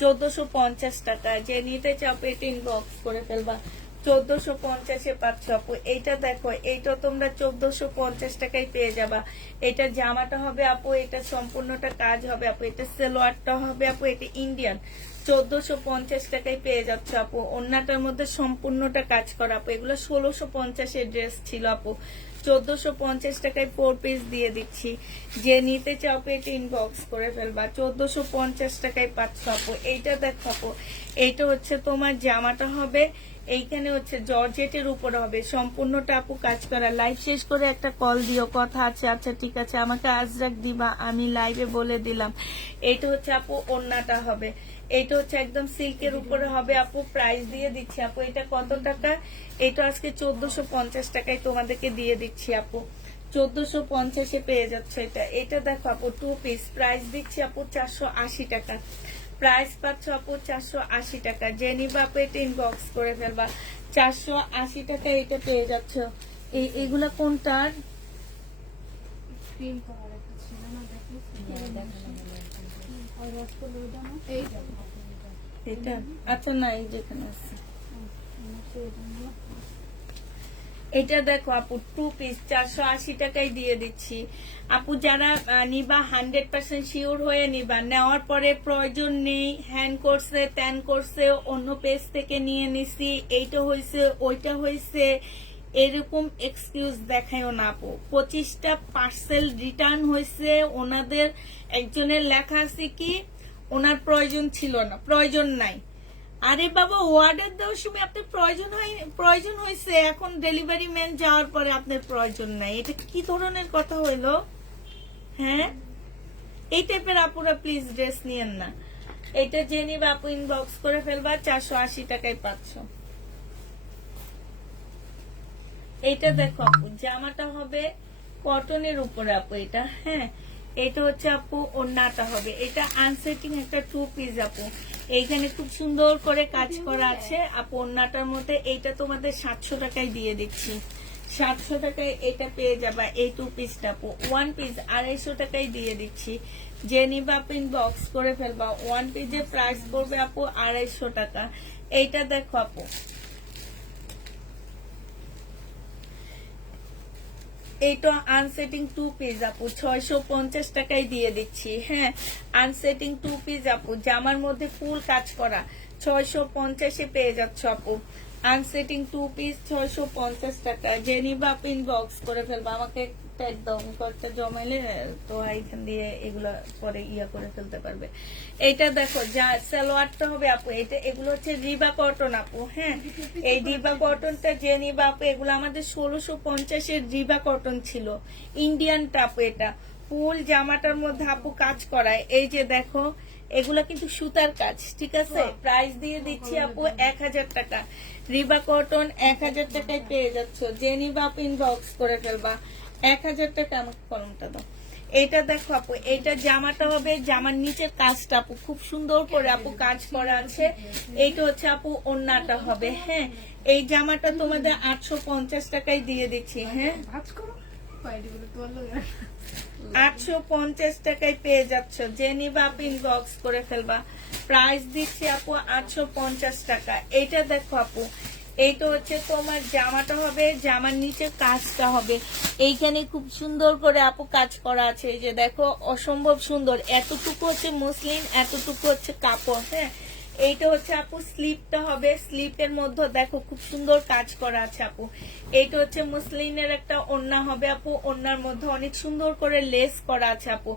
1450 টাকা। যে নিতে চাও পেটে ইনবক্স করে ফেলবা। 1450-এ পাচ্ছ আপু। এইটা দেখো, এইটা তোমরা 1450 টাকায় পেয়ে যাবা। এটা জামাটা হবে আপু, এটা সম্পূর্ণটা কাজ হবে আপু। এটা সালোয়ারটা হবে আপু, এটা ইন্ডিয়ান। 1450 টাকায় পেয়ে যাচ্ছে আপু। ওড়নাটার মধ্যে সম্পূর্ণটা কাজ করা আপু। এগুলো 1650-এর ড্রেস ছিল আপু। 1450 টাকায় 4 পিস দিয়ে দিচ্ছি। যে নিতে চাও পেটে ইনবক্স করে ফেলবা। 1450 টাকায় পাচ্ছ আপু। এইটা দেখো আপু, এইটা হচ্ছে তোমার জামাটা হবে, এইখানে হচ্ছে জর্জেটের উপর হবে, সম্পূর্ণটা আপু কাজ করা। লাইভ শেষ করে একটা কল দিও, কথা আছে। আচ্ছা ঠিক আছে, আমাকে আজরাক দিবা, আমি লাইভে বলে দিলাম। এইটা হচ্ছে আপু ওড়নাটা হবে, এইটা হচ্ছে একদম সিল্কের উপরে হবে আপু। প্রাইস দিয়ে দিচ্ছি আপু, এটা কত টাকা? এটা আজকে 1450 টাকায় তোমাদেরকে দিয়ে দিচ্ছি আপু। 1450-এ পেয়ে যাচ্ছে এটা। এটা দেখো আপু, 2 পিস। প্রাইস দিচ্ছি আপু 480 টাকা। প্রাইস পাচ্ছ আপু 480 টাকা। যে নিবা আপু এটা ইনবক্স করে ফেলবা। 480 টাকা এটা পেয়ে যাচ্ছ। এইগুলা কোনটার? এটা আচ্ছা না, এই যেখানে আছে এটা দেখো আপু, 2 পিস 480 টাকায় দিয়ে দিচ্ছি আপু। যারা নিবা 100% শিওর হয়ে নিবা, নেওয়ার পরে প্রয়োজন নেই হ্যান্ড করছে ত্যান করছে, অন্য পেজ থেকে নিয়ে নিছি, এইটা হয়েছে ওইটা হয়েছে, এরকম এক্সকিউজ দেখায়ও না আপু। 25টা পার্সেল রিটার্ন হয়েছে। ওনাদের একজনের লেখা আছে কি, ওনার প্রয়োজন ছিল না, প্রয়োজন নাই। আরে বাবা, অর্ডার দেওয়ার সময় আপনার প্রয়োজন হয়েছে, এখন ডেলিভারি ম্যান যাওয়ার পরে আপনার প্রয়োজন নাই। এটা কি ধরনের কথা হইলো? হ্যাঁ, এই টাইপের আপুরা প্লিজ ড্রেস নিয়েন না। এটা যে নিবে আপু ইনবক্স করে ফেলবা। 480 টাকায় পাচ্ছ। এইটা দেখো আপু, জামাটা হবে কটনের উপরে আপু এটা। হ্যাঁ, এটা হচ্ছে আপু ওড়নাটা হবে, এটা আনসেটিং একটা 2 পিস আপু। এইখানে খুব সুন্দর করে কাজ করা আছে আপু ওড়নাটার মধ্যে। এইটা তোমাদের 700 টাকায় দিয়ে দিচ্ছি। 700 টাকায় এটা পেয়ে যাবা। এই 2 পিসটা আপু 1 পিস 250 টাকায় দিয়ে দিচ্ছি। যে নিবা আপু ইনবক্স করে ফেলবা। 1 পিসের প্রাইস পড়বে আপু 250 টাকা। এইটা দেখো আপু, এইটা আনসেটিং 2 পিস আপু 650 টাকায় দিয়ে দিচ্ছি। হ্যাঁ, আনসেটিং 2 পিস আপু, জামার মধ্যে ফুল কাজ করা, 650-এ পেয়ে যাচ্ছ আপু। আনসেটিং 2 পিস 650 টাকা। যে নিবা আপু ইনবক্স করে ফেলবা। আমাকে ট্যাগ দাও, আমি কয়েকটা জমাইলে তো এইখান দিয়ে এগুলো পরে করে ফেলতে পারবে। এইটা দেখো, যা সালোয়ারটা হবে আপু, এটা এগুলো হচ্ছে রিবা কটন আপু। হ্যাঁ, এই রিবা কটনটা যে নিবা আপু, এগুলো আমাদের 1650-এর রিবা কটন ছিল, ইন্ডিয়ান টাপু। এটা ফুল জামাটার মধ্যে আপু কাজ করায়। এই যে দেখো, এগুলা কিন্তু সুতার কাজ, ঠিক আছে। প্রাইস দিয়ে দিচ্ছি আপু 1000 টাকা। রিবা কটন 1000 টাকায় পেয়ে যাচ্ছ, যে নিবা আপু ইনবক্স করে ফেলবা। 1000 টাকা। আমাকে কলমটা দাও। এটা দেখো আপু, এটা জামাটা হবে, জামার নিচের কাজটা আপু খুব সুন্দর করে আপু কাজ করা আছে। এইটা হচ্ছে আপু ওড়নাটা হবে, হ্যাঁ। এই জামাটা তোমাদের 850 টাকায় দিয়ে দিচ্ছি, হ্যাঁ। 850 টাকায় পেয়ে যাচ্ছ, যে নিবা আপু ইনবক্স করে ফেলবা। প্রাইস দিচ্ছি আপু 850 টাকা। এটা দেখো আপু, এইটা হচ্ছে তোমার জামাটা হবে, জামার নিচে কাজটা হবে। এইখানে খুব সুন্দর করে আপু কাজ করা আছে, এই যে দেখো, অসম্ভব সুন্দর। এতটুকু হচ্ছে মসলিন, এতটুকু হচ্ছে কাপড়, হ্যাঁ। এইটা হচ্ছে আপু স্লিপটা হবে, স্লিপের মধ্যে দেখো খুব সুন্দর কাজ করা আছে আপু। এইটা হচ্ছে মুসলিনের একটা ওড়না হবে আপু, ওড়নার মধ্যে অনেক সুন্দর করে লেস করা আছে আপু।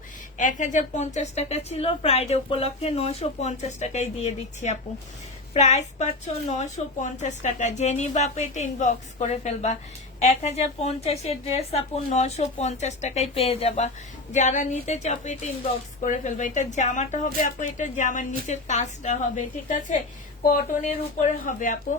1050 টাকা ছিল, ফ্রাইডে উপলক্ষে 950 টাকায় দিয়ে দিচ্ছি আপু। প্রাইস পাচ্ছ 950 টাকা। জেনি বাপ এটা ইনবক্স করে ফেলবা। 1050 ড্রেস আপু 950 টাকায় পেয়ে যাবা। যারা নিতে চাও এটা ইনবক্স করে ফেলবা। এটা জামাটা হবে আপু, এটা জামার নিচের কাজটা হবে, ঠিক আছে। কটনের উপরে হবে আপু।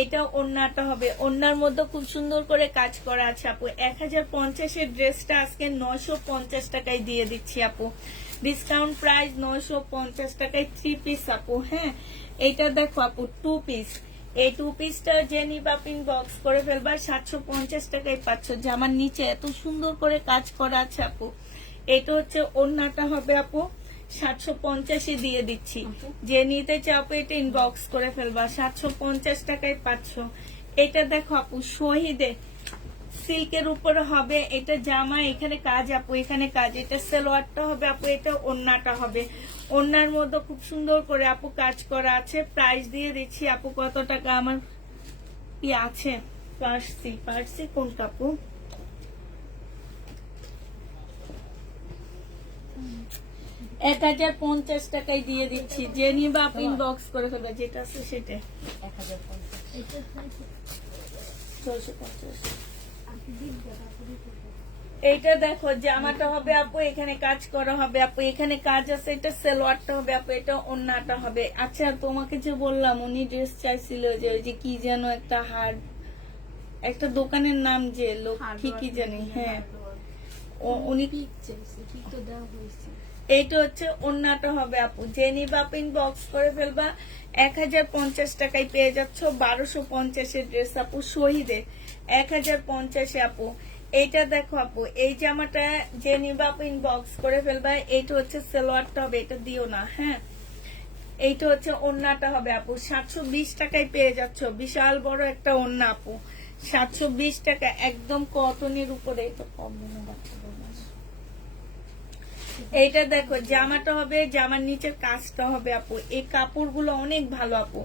এটা ওড়নাটা হবে, ওড়নার মধ্যে খুব সুন্দর করে কাজ করা আছে আপু। 1050 ড্রেসটা আজকে 950 টাকায় দিয়ে দিচ্ছি আপু। ডিসকাউন্ট প্রাইস 950 টাকায় 3 পিস আপু, হ্যাঁ। এইটা দেখো আপু 2 পিস। এই 2 পিসটা যে নিবা বক্স করে ফেলবা। 750 টাকায় পাচ্ছ। জামার নিচে এত সুন্দর করে কাজ করা আছে আপু। এটা হচ্ছে ওড়নাটা হবে আপু, 750 দিয়ে দিচ্ছি। যে নিতে চাও এটা ইনবক্স করে ফেলবা। 750 টাকায় পাচ্ছ। এটা দেখো আপু শহীদে সিল্কের উপরে হবে। এটা জামা, এখানে কাজ আপু, এখানে কাজ। এটা সালোয়ারটা হবে আপু, এটা ওড়নাটা হবে। ওড়নার মধ্যে খুব সুন্দর করে আপু কাজ করা আছে। প্রাইস দিয়ে দিচ্ছি আপু কত টাকা। আমার কি আছে পার্সি কোন কাপু, 1050 টাকায় দিয়ে দিচ্ছি। যে নিবা আপনি ইনবক্স করে ফেলবে, যেটা আছে সেটা 450। এইটা দেখো জামাটা হবে আপু, এখানে কাজ করা হবে আপু, এখানে কাজ আছে। এটা সালোয়ারটা হবে আপু, এটা ওড়নাটা হবে। আচ্ছা তোমাকে যে বললাম উনি ড্রেস চাইছিল, যে ওই যে কি যেন একটা একটা দোকানের নাম, যে লক্ষ্মী কি জানি, হ্যাঁ। উনি এইটা হচ্ছে ওড়নাটা হবে আপু। যে নিবা আপনি বক্স করে ফেলবা। 1050 টাকায় পেয়ে যাচ্ছ। 1250 ড্রেস আপু শহীদে 1050 আপু। এইটা দেখো আপু, এই জামাটা যে নিবা আপু ইনবক্স করে ফেলবা। এইটা হচ্ছে সালোয়ারটা হবে, এটা দিও না, হ্যাঁ। এইটা হচ্ছে ওড়নাটা হবে আপু। 720 টাকায় পেয়ে যাচ্ছ। বিশাল বড় একটা ওড়না আপু, 720 টাকা, একদম কটনের উপরে। এটা কম মনে বাচ্চা। এইটা দেখো জামাটা হবে, জামার নিচের কাজটা হবে আপু। এই কাপড়গুলো অনেক ভালো আপু।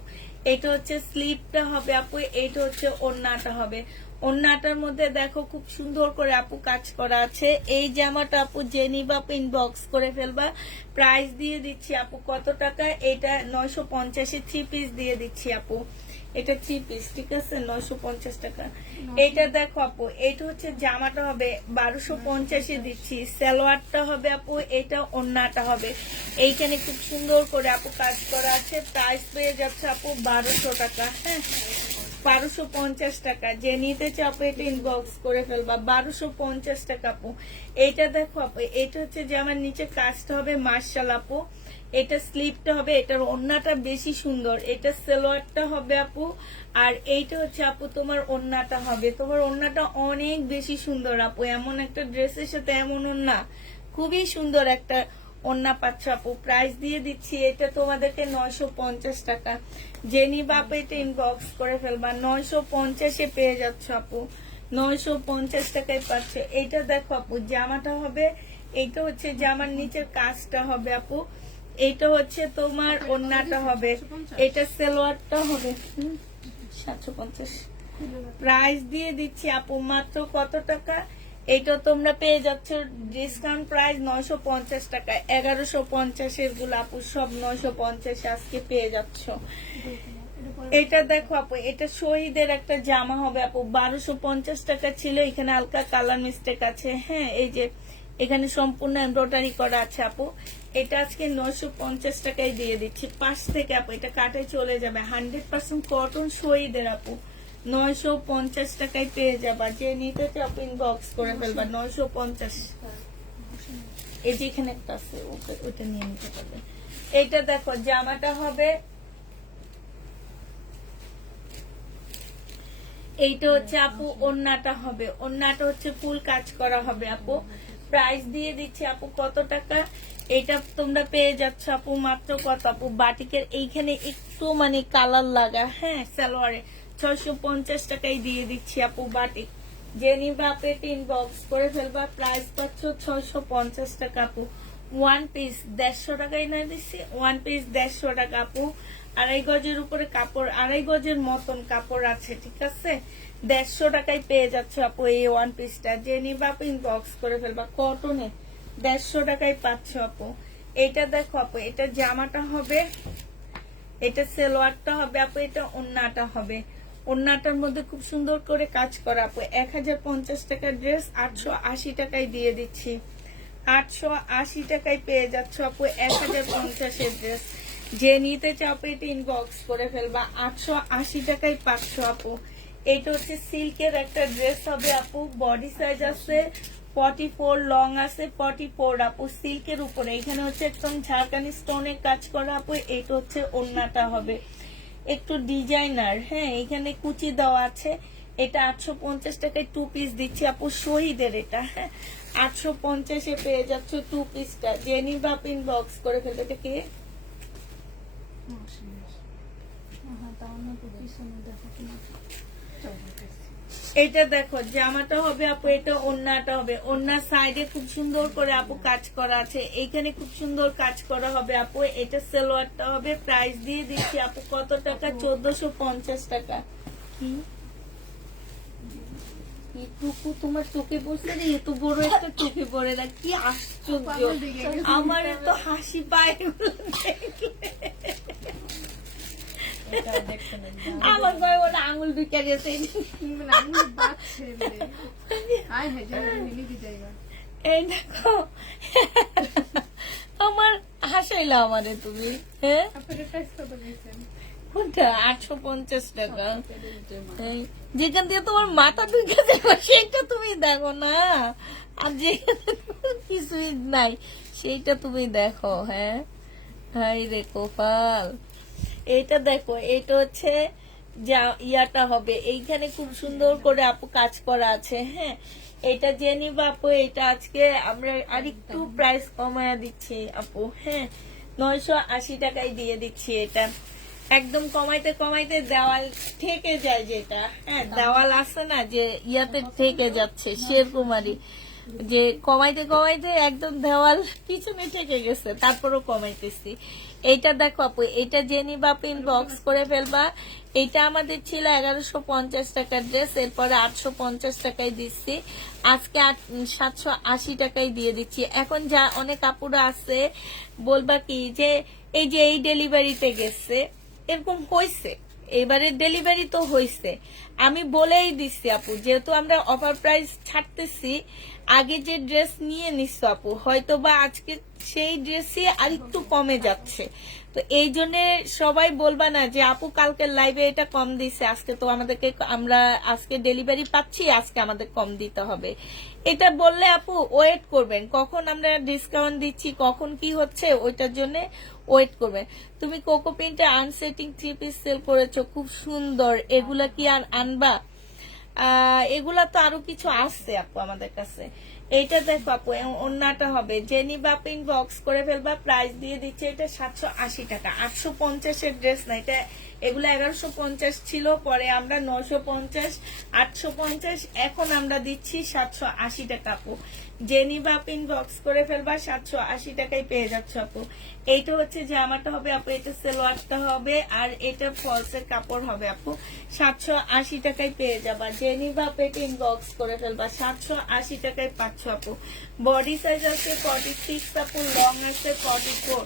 এটা হচ্ছে স্লিপটা হবে আপু, এইটা হচ্ছে ওড়নাটা হবে। ওড়নাটার মধ্যে দেখো খুব সুন্দর করে আপু কাজ করা আছে। এই জামাটা আপু যে নিবা আপু ইনবক্স করে ফেলবা। প্রাইস দিয়ে দিচ্ছি আপু কত টাকা। এটা 950 3 পিস দিয়ে দিচ্ছি আপু। এটা 3 পিস, ঠিক আছে, 950 টাকা। এটা দেখো আপু, এটা হচ্ছে জামাটা হবে 1250 দিচ্ছি। সালোয়ারটা হবে আপু, এটা ওড়নাটা হবে। এইখানে খুব সুন্দর করে আপু কাজ করা আছে। প্রাইস পেয়ে যাচ্ছে আপু 1200 টাকা, হ্যাঁ, 1250 টাকা। যে নিতে চাও আপু এটা ইনবক্স করে ফেলবা। 1250 টাকা আপু। এইটা দেখো আপু, এটা হচ্ছে যে আমার নিচে কাজটা হবে মার্শাল আপু। এটা স্লিপটা হবে, এটার ওড়নাটা বেশি সুন্দর। এটা সালোয়ারটা হবে আপু, আর এইটা হচ্ছে আপু তোমার ওড়নাটা হবে। তোমার ওড়নাটা অনেক বেশি সুন্দর আপু। এমন একটা ড্রেসের সাথে এমন ওড়না, খুবই সুন্দর একটা ওড়না পাচ্ছ আপু। প্রাইস দিয়ে দিচ্ছি এটা তোমাদেরকে 950 টাকা। জেনি বাপ এটা ইনবক্স করে ফেলবা। 950 পেয়ে যাচ্ছ আপু, 950 টাকায় পাচ্ছ। এইটা দেখো আপু, জামাটা হবে, এইটা হচ্ছে জামার নিচের কাজটা হবে আপু। এইটা হচ্ছে তোমার ওড়নাটা হবে, এটা সালোয়ারটা হবে। 750 প্রাইস দিয়ে দিচ্ছি আপু মাত্র কত টাকা। এটা তোমরা পেয়ে যাচ্ছ ডিসকাউন্ট প্রাইস 950 টাকা। 1150 গুলো আপু সব 950 আজকে পেয়ে যাচ্ছ। এটা দেখো আপু, এটা শহীদের একটা জামা হবে আপু। 1250 টাকা ছিল, এখানে হালকা কালার মিস্টেক আছে, হ্যাঁ। এই যে এখানে সম্পূর্ণ এমব্রয়ডারি করা আছে আপু। এটা আজকে 950 টাকায় দিয়ে দিচ্ছি। পাশ থেকে আপু এটা কাটে চলে যাবে, 100% কটন শহীদের আপু। 950 টাকায় পেয়ে যাবা, যে নিতে চাও ইনবক্স করে ফেলবা। 950। এই যে এখানে একটা আছে, ওটা নিয়ে নিতে পারবে। এইটা দেখো জামাটা হবে, এইটা হচ্ছে আপু ওড়নাটা হবে, ওড়নাটা হচ্ছে ফুল কাজ করা হবে আপু। প্রাইস দিয়ে দিচ্ছি আপু কত টাকা, এটা তোমরা পেয়ে যাচ্ছ আপু মাত্র কত আপু, বাটিকের এইখানে একটু মানে কালার লাগা, হ্যাঁ সালোয়ারে 650 টাকায় দিয়ে দিচ্ছি আপু বাটিক। যে নিবা পেট ইনবক্স করে ফেলবা, প্রাইস পাচ্ছ 650 টাকা আপু। ওয়ান পিস 150 টাকায় না দিচ্ছি, ওয়ান পিস 150 টাকা আপু। 2.5 গজের উপরে কাপড়, 2.5 গজের মতন কাপড় আছে, ঠিক আছে। 150 টাকায় পেয়ে যাচ্ছ আপু এই ওয়ান পিসটা। যে নিবা ইনবক্স করে ফেলবা, কটনে 150 টাকায় পাচ্ছ আপু। এটা দেখো আপু, এটা জামাটা হবে, এটা সালোয়ারটা হবে আপু, এটা ওড়নাটা হবে। ওড়নাটার মধ্যে খুব সুন্দর করে কাজ করা আপু। 1050 টাকার ড্রেস 880 টাকায় দিয়ে দিচ্ছি। 880 টাকায় পেয়ে যাচ্ছ আপু 1050 এর ড্রেস। যে নিতে চাও এটা ইনবক্স করে ফেলবা, 880 টাকায় পাচ্ছ আপু। এটা হচ্ছে সিল্কের একটা ড্রেস হবে আপু, বডি সাইজ আছে 44, লং আছে 44 আপু, সিল্কের উপরে। এখানে হচ্ছে একদম ঝাড়খানি স্টোনের কাজ করা আপু। এটা হচ্ছে ওড়নাটা হবে একটু ডিজাইনার, হ্যাঁ এখানে কুচি দেওয়া আছে। এটা 850 টাকায় 2 পিস দিচ্ছি আপু, শহীদের এটা, হ্যাঁ 850-এ পেয়ে যাচ্ছ 2 পিসটা। যে নিবা ইনবক্স করে ফেলবে। এটা কি এটা দেখো জামাটা হবে আপু, এটা ওড়নাটা হবে। ওড়নার সাইডে খুব সুন্দর করে আপু কাজ করা আছে, এইখানে খুব সুন্দর কাজ করা হবে আপু। এটা সালোয়ারটা হবে, প্রাইস দিয়ে দিচ্ছি আপু কত টাকা, 1450 টাকা। কি টুকু তোমার চোখে পড়ছে রে, এত বড় একটা চোখে পড়ে না, কি আশ্চর্য। আমার তো হাসি পায় আমার ভাই ওরা আঙুল বিকা গেছে। এই দেখো আমার হাসাইলা আমারে তুমি, হ্যাঁ কোনটা 850 টাকা। যেখান দিয়ে তোমার মাথা ঢুকে যাবে সেটা তুমি দেখো না, আর যেখানে কিছুই নাই সেইটা তুমি দেখো। হ্যাঁ হাই রে কপাল। এটা দেখো, এটা হচ্ছে যা ইয়াটা হবে, এইখানে খুব সুন্দর করে আপু কাজ করা আছে, হ্যাঁ। এটা যে নিবা আপু, এটা আজকে আমরা আরেকটু প্রাইস কমায়া দিচ্ছি আপু, হ্যাঁ 980 টাকায় দিয়ে দিচ্ছি। এটা একদম কমাইতে কমাইতে দেওয়াল থেকে যায়, যেটা হ্যাঁ দেওয়াল আছে না যে ইয়াতে থেকে যাচ্ছে সেরকমারি, যে কমাইতে কমাইতে একদম দেওয়াল পিছনে থেকে গেছে, তারপরও কমাইতেছি। এইটা দেখো আপু, এটা যে নিবা ইনবক্স করে ফেলবা। এটা আমাদের ছিল 1150 টাকার ড্রেস, এরপরে 850 টাকায় দিচ্ছি, আজকে 780 টাকায় দিয়ে দিচ্ছি। এখন যা অনেক আপুরা আছে বলবা কি যে এই যে এই ডেলিভারিতে গেছে, এরকম হয়েছে, এবারে ডেলিভারি তো হয়েছে। আমি বলেই দিচ্ছি আপু, যেহেতু আমরা অফার প্রাইস ছাড়তেছি, আগে যে ড্রেস নিয়ে নিচ্ছ আপু, হয়তো বা আজকে সেই ড্রেসই আর একটু কমে যাচ্ছে। তো এই জন্য সবাই বলবা না যে আপু কালকের লাইভে এটা কম দিছে, আজকে তো আমাদেরকে, আমরা আজকে ডেলিভারি পাচ্ছি, আজকে আমাদের কম দিতে হবে। এটা বললে আপু ওয়েট করবেন, কখন আমরা ডিসকাউন্ট দিচ্ছি, কখন কি হচ্ছে, ওইটার জন্য ওয়েট করবেন। তুমি কোকো প্রিন্টে আনসেটিং 3 পিস সেল করেছো, খুব সুন্দর। এগুলা কি আর আনবা? এগুলা তো আরো কিছু আসছে আপু আমাদের কাছে। এইটা দেখো আপু, ওড়নাটা হবে, যে নিবা ইনবক্স করে ফেলবা, প্রাইস দিয়ে দিচ্ছে এটা 780 টাকা। 850 এর ড্রেস না এটা, এগুলো 1150 ছিল, পরে আমরা 950, 850, এখন আমরা দিচ্ছি 780 টাকা আপু। যে নিবা ইনবক্স করে ফেলবা, 780 টাকায় পেয়ে যাচ্ছ আপু। এইটা হচ্ছে জামাটা হবে আপু, এটা সালোয়ারটা হবে, আর এটা ফলসের কাপড় হবে আপু। 780 টাকায় পেয়ে যাবা। যে নিবা পেটে ইনবক্স করে ফেলবা, 780 টাকায় পাচ্ছ আপু। বডি সাইজ আছে 46 আপু, লং আছে 44।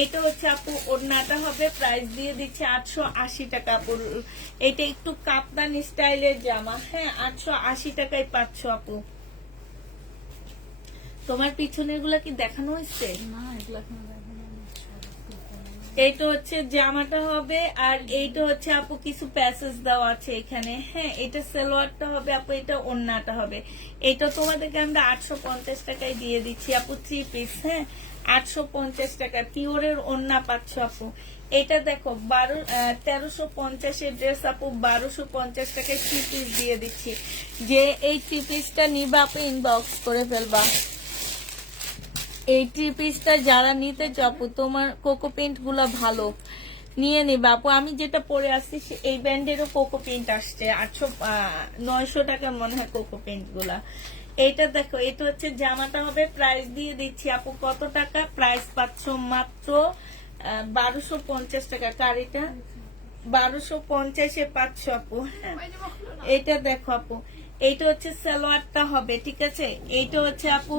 এইটা হচ্ছে আপু ওড়নাটা হবে, প্রাইস দিয়ে দিচ্ছে 880 টাকা আপু। এটা একটু কাপ্তানি স্টাইলের জামা, হ্যাঁ 880 টাকায় পাচ্ছ আপু। তোমার পিছনের গুলা কি দেখানো হয়েছে? না এগুলো এখন দেখানো হয়নি। এইটা হচ্ছে জামাটা হবে, আর এইটা হচ্ছে আপু কিছু প্যাসেজ দেওয়া আছে এখানে। হ্যাঁ, এটা সালোয়ারটা হবে আপু, এটা ওড়নাটা হবে। এটা তোমাদেরকে আমরা 850 টাকায় দিয়ে দিচ্ছি আপু, 3 পিস। হ্যাঁ, 850 টাকা পিওরের ওড়না পাচ্ছ আপু। এটা দেখো 1350 ড্রেস আপু 1250 টাকায় 3 পিস দিয়ে দিচ্ছি। যে এই 3 পিসটা নিবা আপু ইনবক্স করে ফেলবা। এই 3 পিসটা যারা নিতে চাপু, তোমার কোকো পেন্ট গুলা ভালো নিয়ে নিবা আপু। আমি যেটা পরে আসছি এই ব্র্যান্ডেরও কোকো পেন্ট আসছে 900 টাকার মনে হয় কোকো পেন্ট গুলা। এইটা দেখো, এটা হচ্ছে জামাটা হবে, প্রাইস দিয়ে দিচ্ছি আপু কত টাকা, প্রাইস পাচ্ছ মাত্র 1250 টাকা। কার এটা 1250-এ পাচ্ছ আপু। হ্যাঁ, এটা দেখো আপু, এইটা হচ্ছে সালোয়ারটা হবে, ঠিক আছে। এইটা হচ্ছে আপু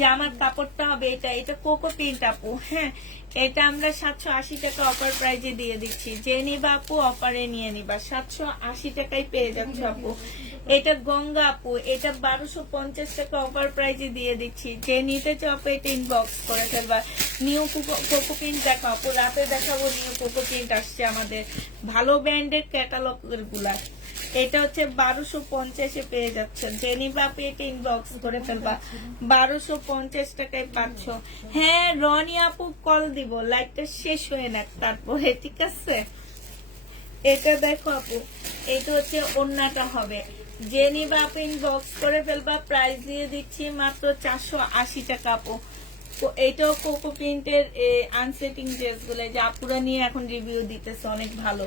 জামার কাপড়টা হবে, এটা এটা কোকো প্রিন্ট আপু। হ্যাঁ, এটা আমরা 780 টাকা অফার প্রাইজে দিয়ে দিচ্ছি। যে নিবা আপু অফারে নিয়ে নিবা, 780 টাকায় পেয়ে যাচ্ছ আপু। এটা গঙ্গা আপু, এটা 1250 টাকা অফার প্রাইজে দিয়ে দিচ্ছি। যে নিতে চাও আপু এটা ইনবক্স করে ফেলবা। নিউ কোকো প্রিন্ট দেখো আপু, রাতে দেখাবো নিউ কোকো প্রিন্ট আসছে আমাদের, ভালো ব্র্যান্ডের ক্যাটালগের গুলা। এটা হচ্ছে 1250-এ পেয়ে যাচ্ছে। যে নিবা আপু এটা ইনবক্স করে ফেলবা, 1250 টাকায় পাচ্ছ। হ্যাঁ রনি আপু কল দিব, লাইটটা শেষ হয়ে না তারপরে, ঠিক আছে। এটা দেখো আপু, এটা হচ্ছে ওড়নাটা হবে। যে নিবা আপু ইনবক্স করে ফেলবা, প্রাইস দিয়ে দিচ্ছি মাত্র 480 টাকা আপু। তো এইটাও কোকো প্রিন্টের আনসেটিং ড্রেস গুলো যে আপুরা নিয়ে এখন রিভিউ দিতেছে, অনেক ভালো।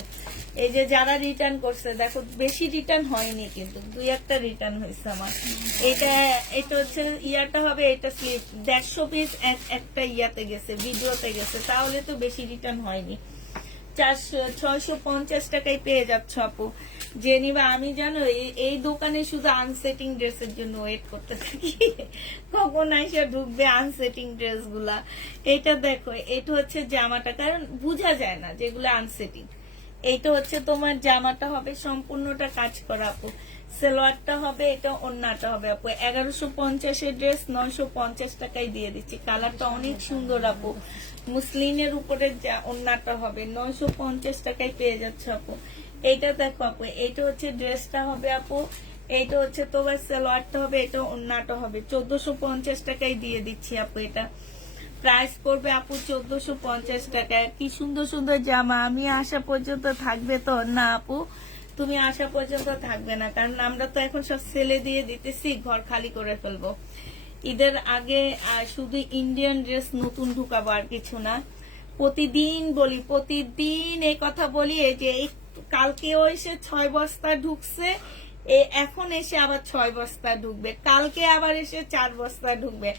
এই যে যারা রিটার্ন করছে দেখো, বেশি রিটার্ন হয়নি কিন্তু 2-1টা রিটার্ন হয়েছে আমার। এটা হচ্ছে ইয়াটা হবে, এটা স্লিপ 150 পিস একটা ইয়াতে গেছে, ভিডিওতে গেছে, তাহলে তো বেশি রিটার্ন হয়নি। 650 টাকায় পেয়ে যাচ্ছ আপু। যে নিবা, আমি জানো এই দোকানে শুধু আনসেটিং ড্রেসের জন্য ওয়েট করতে থাকি, কখন আইসা ঢুকবে আনসেটিং ড্রেস গুলা। এটা দেখো, এটা হচ্ছে জামাটা, কারণ বোঝা যায় না যেগুলো আনসেটিং। এইটা হচ্ছে তোমার জামাটা হবে সম্পূর্ণটা কাজ করা আপু, সালোয়ারটা হবে, এটা ওড়নাটা হবে আপু। 1150-এর ড্রেস 950 টাকায় দিয়ে দিচ্ছি। কালারটা অনেক সুন্দর আপু, মুসলিনের উপরে ওড়নাটা হবে, 950 টাকায় পেয়ে যাচ্ছে আপু। এইটা দেখো আপু, এইটা হচ্ছে ড্রেসটা হবে আপু, এইটা হচ্ছে তোমার সালোয়ারটা হবে, এটা ওড়নাটা হবে। 1450 টাকায় দিয়ে দিচ্ছি আপু। এটা প্রাইস পড়বে আপু 1450 টাকায়। কি সুন্দর সুন্দর জামা, আমি আসা পর্যন্ত থাকবে তো না আপু? তুমি আসা পর্যন্ত থাকবে না, কারণ আমরা তো এখন সব সেলে দিয়ে দিতেছি, ঘর খালি করে ফেলবো। ঈদের আগে শুধু ইন্ডিয়ান ড্রেস নতুন ঢুকাবো, আর কিছু না। প্রতিদিন বলি, প্রতিদিন এই কথা বলি, এই যে কালকেও এসে 6 বস্তা ঢুকছে, এখন এসে আবার 6 বস্তা ঢুকবে, কালকে আবার এসে 4 বস্তা ঢুকবে।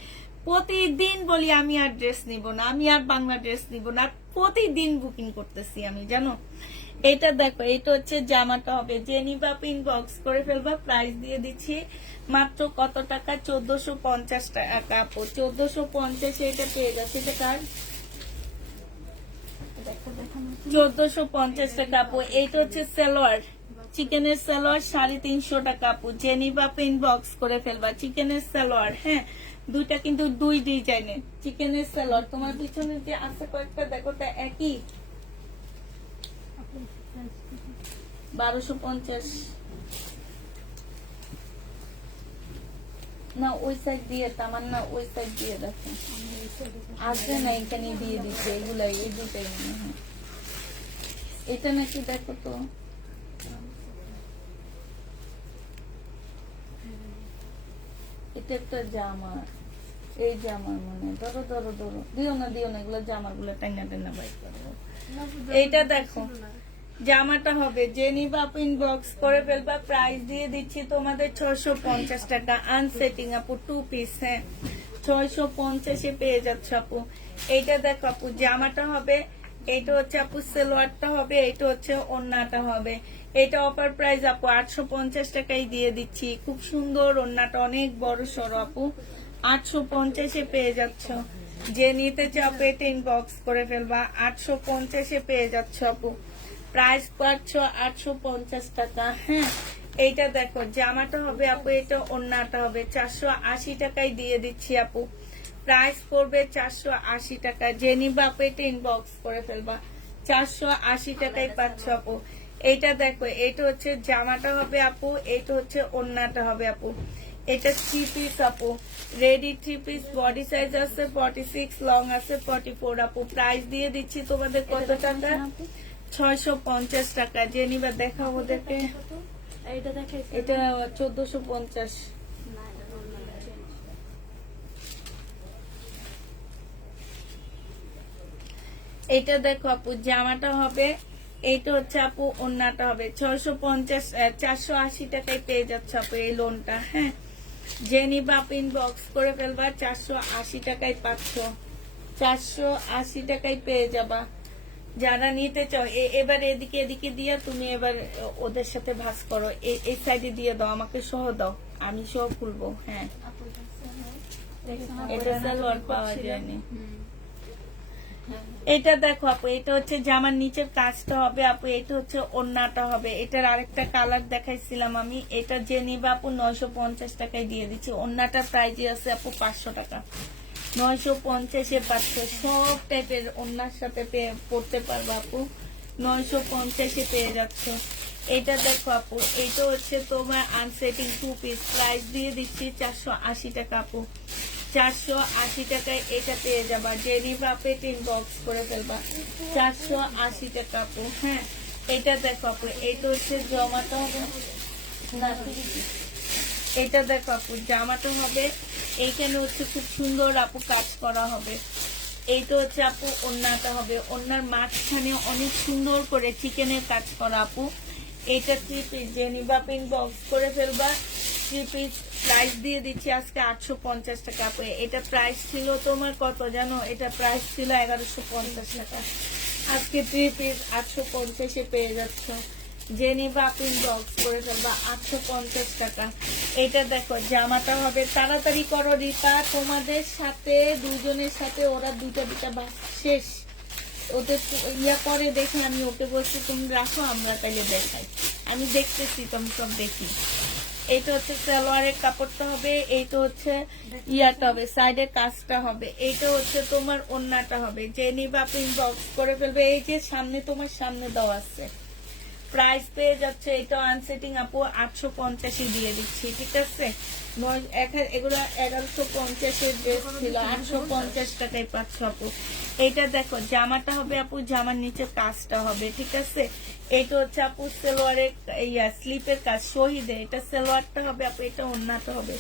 প্রতিদিন বলি আমি আর ড্রেস নিব না, আমি আর বাংলা ড্রেস নিব না, প্রতিদিন বুকিং করতেছি আমি, জানো। এটা দেখো, এটা হচ্ছে জামাটা হবে। যে নিবা ইনবক্স করে ফেলবা, প্রাইস দিয়ে দিচ্ছি মাত্র কত টাকা, 1450 টাকা আপু। 1450 এটা পেয়ে যাচ্ছে। এটা কার 1450 টাকা আপু। এইটা হচ্ছে সালোয়ার, চিকেনের সালোয়ার 350 টাকা আপু। যে নিবা ইনবক্স করে ফেলবা, চিকেনের সালোয়ার। হ্যাঁ, দুইটা কিন্তু 2 ডিজাইনের চিকেনের সালোয়ার। তোমার পিছনে যে আছে কয়েকটা দেখো, তা একই 1250 না, ওই সাইড দিয়ে তামান না, ওই সাইড দিয়ে দেখো আসবে না, এখানে দিয়ে দিচ্ছে এগুলাই, এই দুটাই মনে হয়। এটা নাকি দেখো তো, এটা একটা জামা, এই জামার মনে হয়। ধরো ধরো ধরো, দিও না দিও না, এগুলো জামার গুলো টাইনা টাইনা বাইক করবো। এইটা দেখো, জামাটা হবে। যে নিবা আপু ইনবক্স করে ফেলবা, প্রাইস দিয়ে দিচ্ছি তোমাদের 650 টাকা। আনসেটিং আপু, 2 পিস। হ্যাঁ, 650-এ পেয়ে যাচ্ছে আপু। এইটা দেখো আপু, জামাটা হবে, এইটা হচ্ছে আপু সালোয়ারটা হবে, এইটা হচ্ছে ওড়নাটা হবে। এটা অফার প্রাইস আপু 850 টাকায় দিয়ে দিচ্ছি। খুব সুন্দর, ওড়নাটা অনেক বড় সড়ো আপু, 850-এ পেয়ে যাচ্ছ। যে নিতে চাও এটা ইনবক্স করে ফেলবা, 850-এ পেয়ে যাচ্ছ আপু। প্রাইস পাচ্ছ 850 টাকা। হ্যাঁ, এইটা দেখো জামাটা হবে আপু, এটা ওড়নাটা হবে 480 টাকায় দিয়ে দিচ্ছি আপু। প্রাইস পড়বে 480 টাকা। যে নিবা আপু এটা ইনবক্স করে ফেলবা। 480 টাকায় পাচ্ছ আপু। এইটা দেখো, এটা হচ্ছে জামাটা হবে আপু, এটা হচ্ছে ওড়নাটা হবে আপু। এটা 3 পিস আপু, রেডি 3 পিস, বডি সাইজ আছে 46, লং আছে 44 আপু। প্রাইস দিয়ে দিচ্ছি তোমাদের কত টাকা? 650 টাকা। যে নিবা দেখাও ওদেরকে। এটা দেখাইছি এটা 1450। না, এটা normal আছে। এটা দেখো আপু জামাটা হবে, এইটা হচ্ছে আপু ওড়নাটা হবে 650, 480 টাকায় পেয়ে যাচ্ছে আপু এই লোনটা। হ্যাঁ, যে নিবা আপু ইনবক্স করে ফেলবা। 480 টাকায় পাচ্ছ, 480 টাকায় পেয়ে যাবা। যারা নিতে চাও এবার এদিকে এদিকে দিয়ে তুমি এবার ওদের সাথে ভাঁজ করো। এই সাইডে দিয়ে দাও, আমাকে সহ দাও, আমি সহ খুলবো। হ্যাঁ, আপু এটা সালোয়ার পাওয়া যায়নি। হুম। এটা দেখো আপু, এটা হচ্ছে জামার নিচের কাজটা হবে আপু, এটা হচ্ছে ওড়নাটা হবে। এটার আরেকটা কালার দেখাইছিলাম আমি। এটা যে নিবা আপু 950 টাকায় দিয়ে দিচ্ছি। ওড়নাটার প্রাইস আছে আপু 500 টাকা। 950-এ পাচ্ছ, সব টাইপের ওড়নার সাথে পড়তে পারবো আপু। 950-এ পেয়ে যাচ্ছ। এটা দেখো আপু, এটা হচ্ছে তোমার আনসেটিং 2 পিস। প্রাইস দিয়ে দিচ্ছি 480 টাকা আপু। 480 টাকায় এটা পেয়ে যাবা। যে নিবা পেট ইনবক্স করে ফেলবা। 480 টাকা আপু। হ্যাঁ, এটা দেখো আপু, এটা হচ্ছে জামাটা হবে না, এটা দেখো আপু জামাটা হবে, এইখানে হচ্ছে খুব সুন্দর আপু কাজ করা হবে। এইটা হচ্ছে আপু ওড়নাটা হবে, ওড়নার মাঝখানে অনেক সুন্দর করে চিকেনের কাজ করা আপু। এটা 3 পিস। যে নিবা ইনবক্স করে ফেলবা। 3 পিস প্রাইস দিয়ে দিচ্ছি আজকে 850 টাকা আপু। এটা প্রাইস ছিল তোমার কত জানো? এটা প্রাইস ছিল 1150 টাকা। আজকে 3 পিস 850-এ পেয়ে যাচ্ছ। যে নিবা ইনবক্স করে ফেলবা। 850 টাকা। এটা দেখো জামাটা হবে, তাড়াতাড়ি করো রিপা, তোমাদের সাথে দুজনের সাথে ওরা দুটা বাস শেষ। ওদের ইয়া করে দেখে আমি ওকে বলছি তুমি রাখো, আমরা তাইলে দেখাই। আমি দেখতেছি, তুমি সব দেখি। এইটা হচ্ছে সালোয়ারের কাপড়টা হবে, এইটা হচ্ছে ইয়াটা হবে, সাইডের কাজটা হবে। এইটা হচ্ছে তোমার ওড়নাটা হবে। যে নিবা ইনবক্স করে ফেলবে। এই যে সামনে তোমার সামনে দেওয়া আছে। প্রাইস পেয়ে যাচ্ছে এটা আনসেটিং আপু 850-এ দিয়ে দিচ্ছি। ঠিক আছে, এগুলো 1150-এর ড্রেস ছিল, 850 টাকায় পাচ্ছ আপু। এইটা দেখো জামাটা হবে আপু, জামার নিচে কাজটা হবে। ঠিক আছে, এইটা হচ্ছে আপু সালোয়ারের স্লিপের কাজ শহীদে। এটা সালোয়ারটা হবে আপু, এটা ওড়নাটা হবে।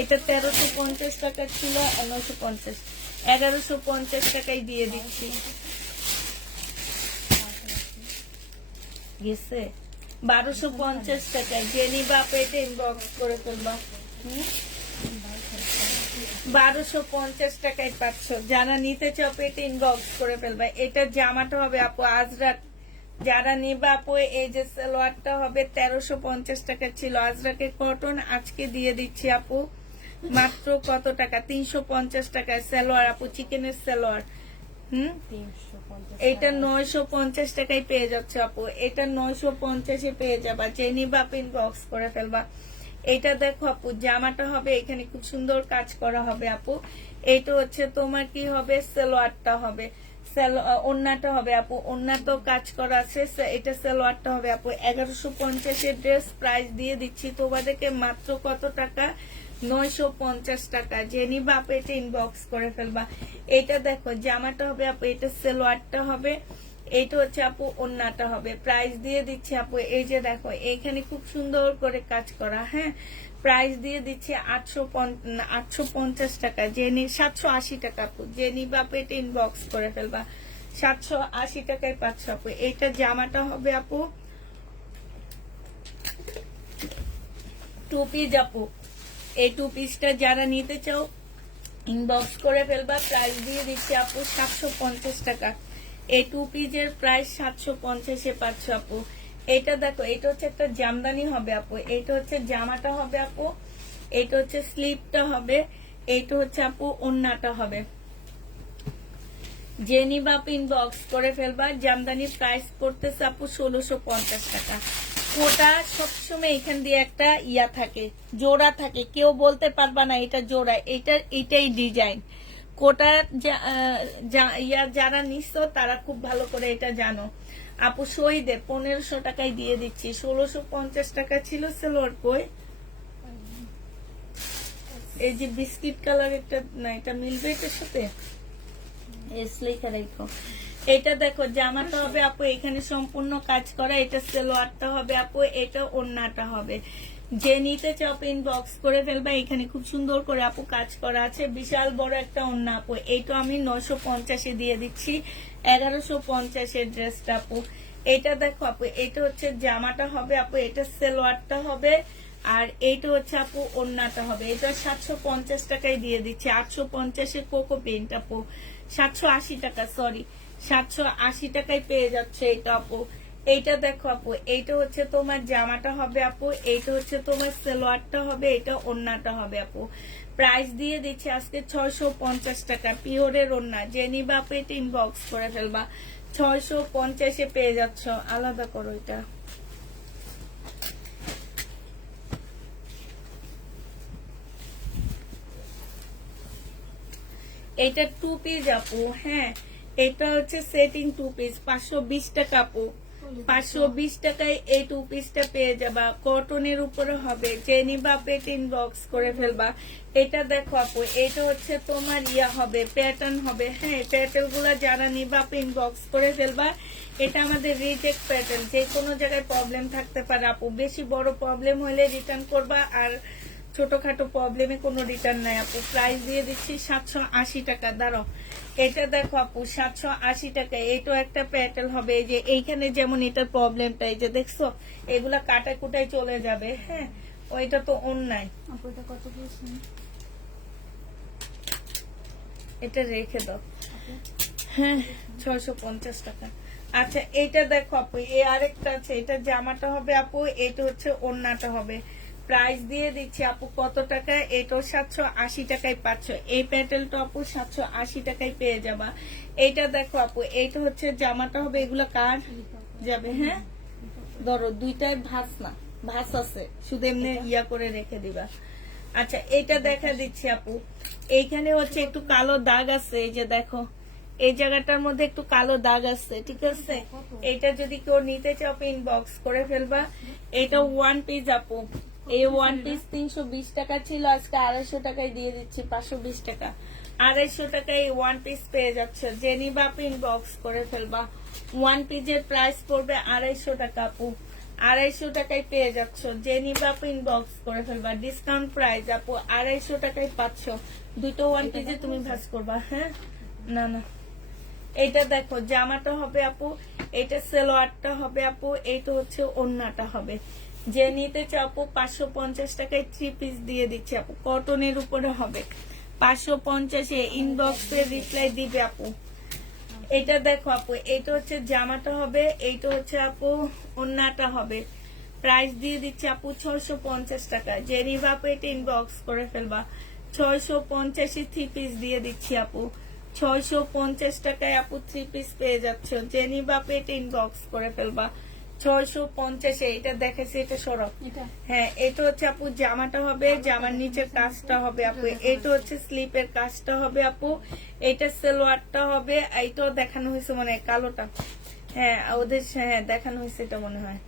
এটা 1350 টাকা ছিল, 950, 1150 টাকায় দিয়ে দিচ্ছি। গেছে 1250 টাকায়। যে নিবা পেটে ইনবক্স করে ফেলবা। 1250 টাকায় পাচ্ছ। যারা নিতে চাও পেটে ইনবক্স করে ফেলবা। এটা জামাটা হবে আপু আজরাক। যারা নিবা আপু, এই যে সালোয়ারটা হবে 1350 টাকা ছিল আজরাকের কটন। আজকে দিয়ে দিচ্ছি আপু মাত্র কত টাকা? 350 টাকায় সালোয়ার আপু, চিকেনের সালোয়ার। 350 এটা 950 টাকায় পেয়ে যাচ্ছে আপু। এটা 950-এ পেয়ে যাবা। যে নিবা ইনবক্স করে ফেলবা। এটা দেখো আপু জামাটা হবে, এখানে খুব সুন্দর কাজ করা হবে আপু। এটা হচ্ছে তোমার কি হবে, সালোয়ারটা হবে, ওড়নাটা হবে আপু, ওড়নাটাও কাজ করা আছে। এটা সালোয়ারটা হবে আপু। 1150-এর ড্রেস। প্রাইস দিয়ে দিচ্ছি তোমাদেরকে মাত্র কত টাকা? 950 টাকা। যে নিবা আপু এটা ইনবক্স করে ফেলবা। এটা দেখো জামাটা হবে আপু, এটা সালোয়ারটা হবে, এইটা হচ্ছে আপু ওড়নাটা হবে। প্রাইস দিয়ে দিচ্ছি আপু, এই যে দেখো এইখানে খুব সুন্দর করে কাজ করা। হ্যাঁ, প্রাইস দিয়ে দিচ্ছি 850 টাকা। যে 780 টাকা আপু। যে নিবা আপু এটা ইনবক্স করে ফেলবা। 780 টাকায় পাচ্ছ আপু। এইটা জামাটা হবে আপু 2 পিস আপু। এই 2 পিসটা যারা নিতে চাও ইনবক্স করে ফেলবা। প্রাইস দিয়ে দিচ্ছি আপু 750 টাকা। এই 2 পিসের প্রাইস 750-এ পাচ্ছ আপু। এটা দেখো, এটা হচ্ছে একটা জামদানি হবে আপু। এটা হচ্ছে জামাটা হবে আপু, এটা হচ্ছে স্লিপটা হবে, এইটা হচ্ছে আপু ওড়নাটা হবে। যে নিবা ইনবক্স করে ফেলবা। জামদানির প্রাইস করতেছে আপু 1650 টাকা। কোটা সবসময় এখান দিয়ে একটা ইয়া থাকে, জোড়া থাকে, কেউ বলতে পারবা না এটা জোড়া, এটাই ডিজাইন। কোটা যারা নিচ্ছ তারা খুব ভালো করে এটা জানো। আপু শহীদে 1500 টাকায় দিয়ে দিচ্ছি, 1650 টাকা ছিল সেলোয়ার। কই এই যে বিস্কিট কালার একটা, না এটা মিলবে এটার সাথে, লেখা রাখো। এটা দেখো জামাটা হবে আপু এখানে সম্পূর্ণ কাজ করা, এটা সালোয়ারটা হবে আপু, এটা ওড়নাটা হবে। যে নিতে চাও ইনবক্স করে ফেলবা, এখানে খুব সুন্দর করে আপু কাজ করা আছে, বিশাল বড় একটা ওড়না আপু। এইটা আমি 950 দিয়ে দিচ্ছি, 1150 এর ড্রেসটা আপু। এটা দেখো আপু, এটা হচ্ছে জামাটা হবে আপু, এটা সালোয়ারটা হবে, আর এইটা হচ্ছে আপু ওড়নাটা হবে। এটা 750 টাকায় দিয়ে দিচ্ছি, 850 এর কোকো পেইন্ট আপু, 780 টাকা, সরি 780 টাকায় পেয়ে যাচ্ছে এটা আপু। এইটা দেখো আপু, এইটা হচ্ছে তোমার জামাটা হবে আপু, এইটা হচ্ছে তোমার সালোয়ারটা হবে, এটা ওড়নাটা হবে আপু। প্রাইস দিয়ে দিচ্ছি আজকে 650 টাকা, পিওরের ওড়না। যে নিবা আপু এটা ইনবক্স করে ফেলবা, 650 পেয়ে যাচ্ছ। আলাদা করো এটা। এটা 2 পিস আপু, হ্যাঁ এটা হচ্ছে সেটিং 2 পিস, 520 টাকা আপু। 520 টাকায় এই 2 পিসটা পেয়ে যাবা, কটনের উপরে হবে। যে নিবা পেট ইনবক্স করে ফেলবা। এটা দেখো আপু, এটা হচ্ছে তোমার ইয়া হবে, প্যাটার্ন হবে, হ্যাঁ প্যাটার্ন গুলা যারা নিবা ইনবক্স করে ফেলবা। এটা আমাদের রিজেক্ট প্যাটার্ন, যে কোনো জায়গায় প্রবলেম থাকতে পারে আপু, বেশি বড় প্রবলেম হলে রিটার্ন করবা, আর ছোটখাটো প্রবলেমে কোনো রিটার্ন নাই আপু। প্রাইস দিয়ে দিচ্ছি 780 টাকা। দাঁড়াও, এটা দেখো আপু 780 টাকা। এটাও একটা প্যাটেল হবে, এই যে এইখানে যেমন এটার প্রবলেমটা, এই যে দেখছো এগুলা কাটা কুটায় চলে যাবে, হ্যাঁ ওইটা তো অন্যায়। কত বলছেন? এটা রেখে দাও, হ্যাঁ 650 টাকা। আচ্ছা এইটা দেখো আপু, এই আরেকটা আছে, এটা জামাটা হবে আপু, এটা হচ্ছে ওড়নাটা হবে। প্রাইস দিয়ে দিচ্ছি আপু কত টাকা, এটাও 780 টাকায় পাচ্ছ। এই প্যাটেলটা আপু 780 টাকায় পেয়ে যাবা। এইটা দেখো আপু, এইটা হচ্ছে জামাটা হবে, এগুলো কার যাবে, হ্যাঁ ধরো দুইটাই ভাঁজ, না ভাঁজ আছে, শুধু এমনি ইয়া করে রেখে দিবা। আচ্ছা এইটা দেখা দিচ্ছি আপু, এইখানে হচ্ছে একটু কালো দাগ আছে, এই যে দেখো এই জায়গাটার মধ্যে একটু কালো দাগ আছে, ঠিক আছে। এটা যদি কেউ নিতে চাও ইনবক্স করে ফেলবা। এটা 1 পিস আপু, এই 1 পিস 320 টাকা ছিল, আজকে 250 টাকায় দিয়ে দিচ্ছি, 520 টাকা। 250 টাকায় 1 পিস পেয়ে যাচ্ছে। যে নিবা ইনবক্স করে ফেলবা। 1 পিসের প্রাইস পড়বে 250 টাকা আপু, 250 টাকায় পেয়ে যাচ্ছ। যে নিবা ইনবক্স করে ফেলবা। ডিসকাউন্ট প্রাইস আপু 250 টাকায় পাচ্ছ। দুটো 1 পিসে তুমি ভাঁজ করবা, হ্যাঁ না না। এটা দেখো জামাটা হবে আপু, এটা সালোয়ারটা হবে আপু, এইটা হচ্ছে ওড়নাটা হবে। যে নিতে চাও আপু 550 টাকায় 3 পিস দিয়ে দিচ্ছে আপু, কটনের উপরে হবে। 550 ইনবক্সে রিপ্লাই দিবে আপু। এটা দেখো আপু, এটা হচ্ছে জামাটা হবে, এইটা হচ্ছে আপু ওড়নাটা হবে। প্রাইস দিয়ে দিচ্ছে আপু 650 টাকা। যে নিবা আপু এটা ইনবক্স করে ফেলবা। 650 3 পিস দিয়ে দিচ্ছি আপু, 650 টাকায় আপু 3 পিস পেয়ে যাচ্ছ। যে নিবা আপু এটা ইনবক্স করে ফেলবা। 650 এটা দেখেছি, এটা সরব, হ্যাঁ এটা হচ্ছে আপু জামাটা হবে, জামার নিচের কাজটা হবে আপু, এটা হচ্ছে স্লিপের কাজটা হবে আপু, এটা সালোয়ারটা হবে। এইটাও দেখানো হয়েছে মনে হয় কালোটা, হ্যাঁ ওদের হ্যাঁ দেখানো হয়েছে এটা মনে হয়।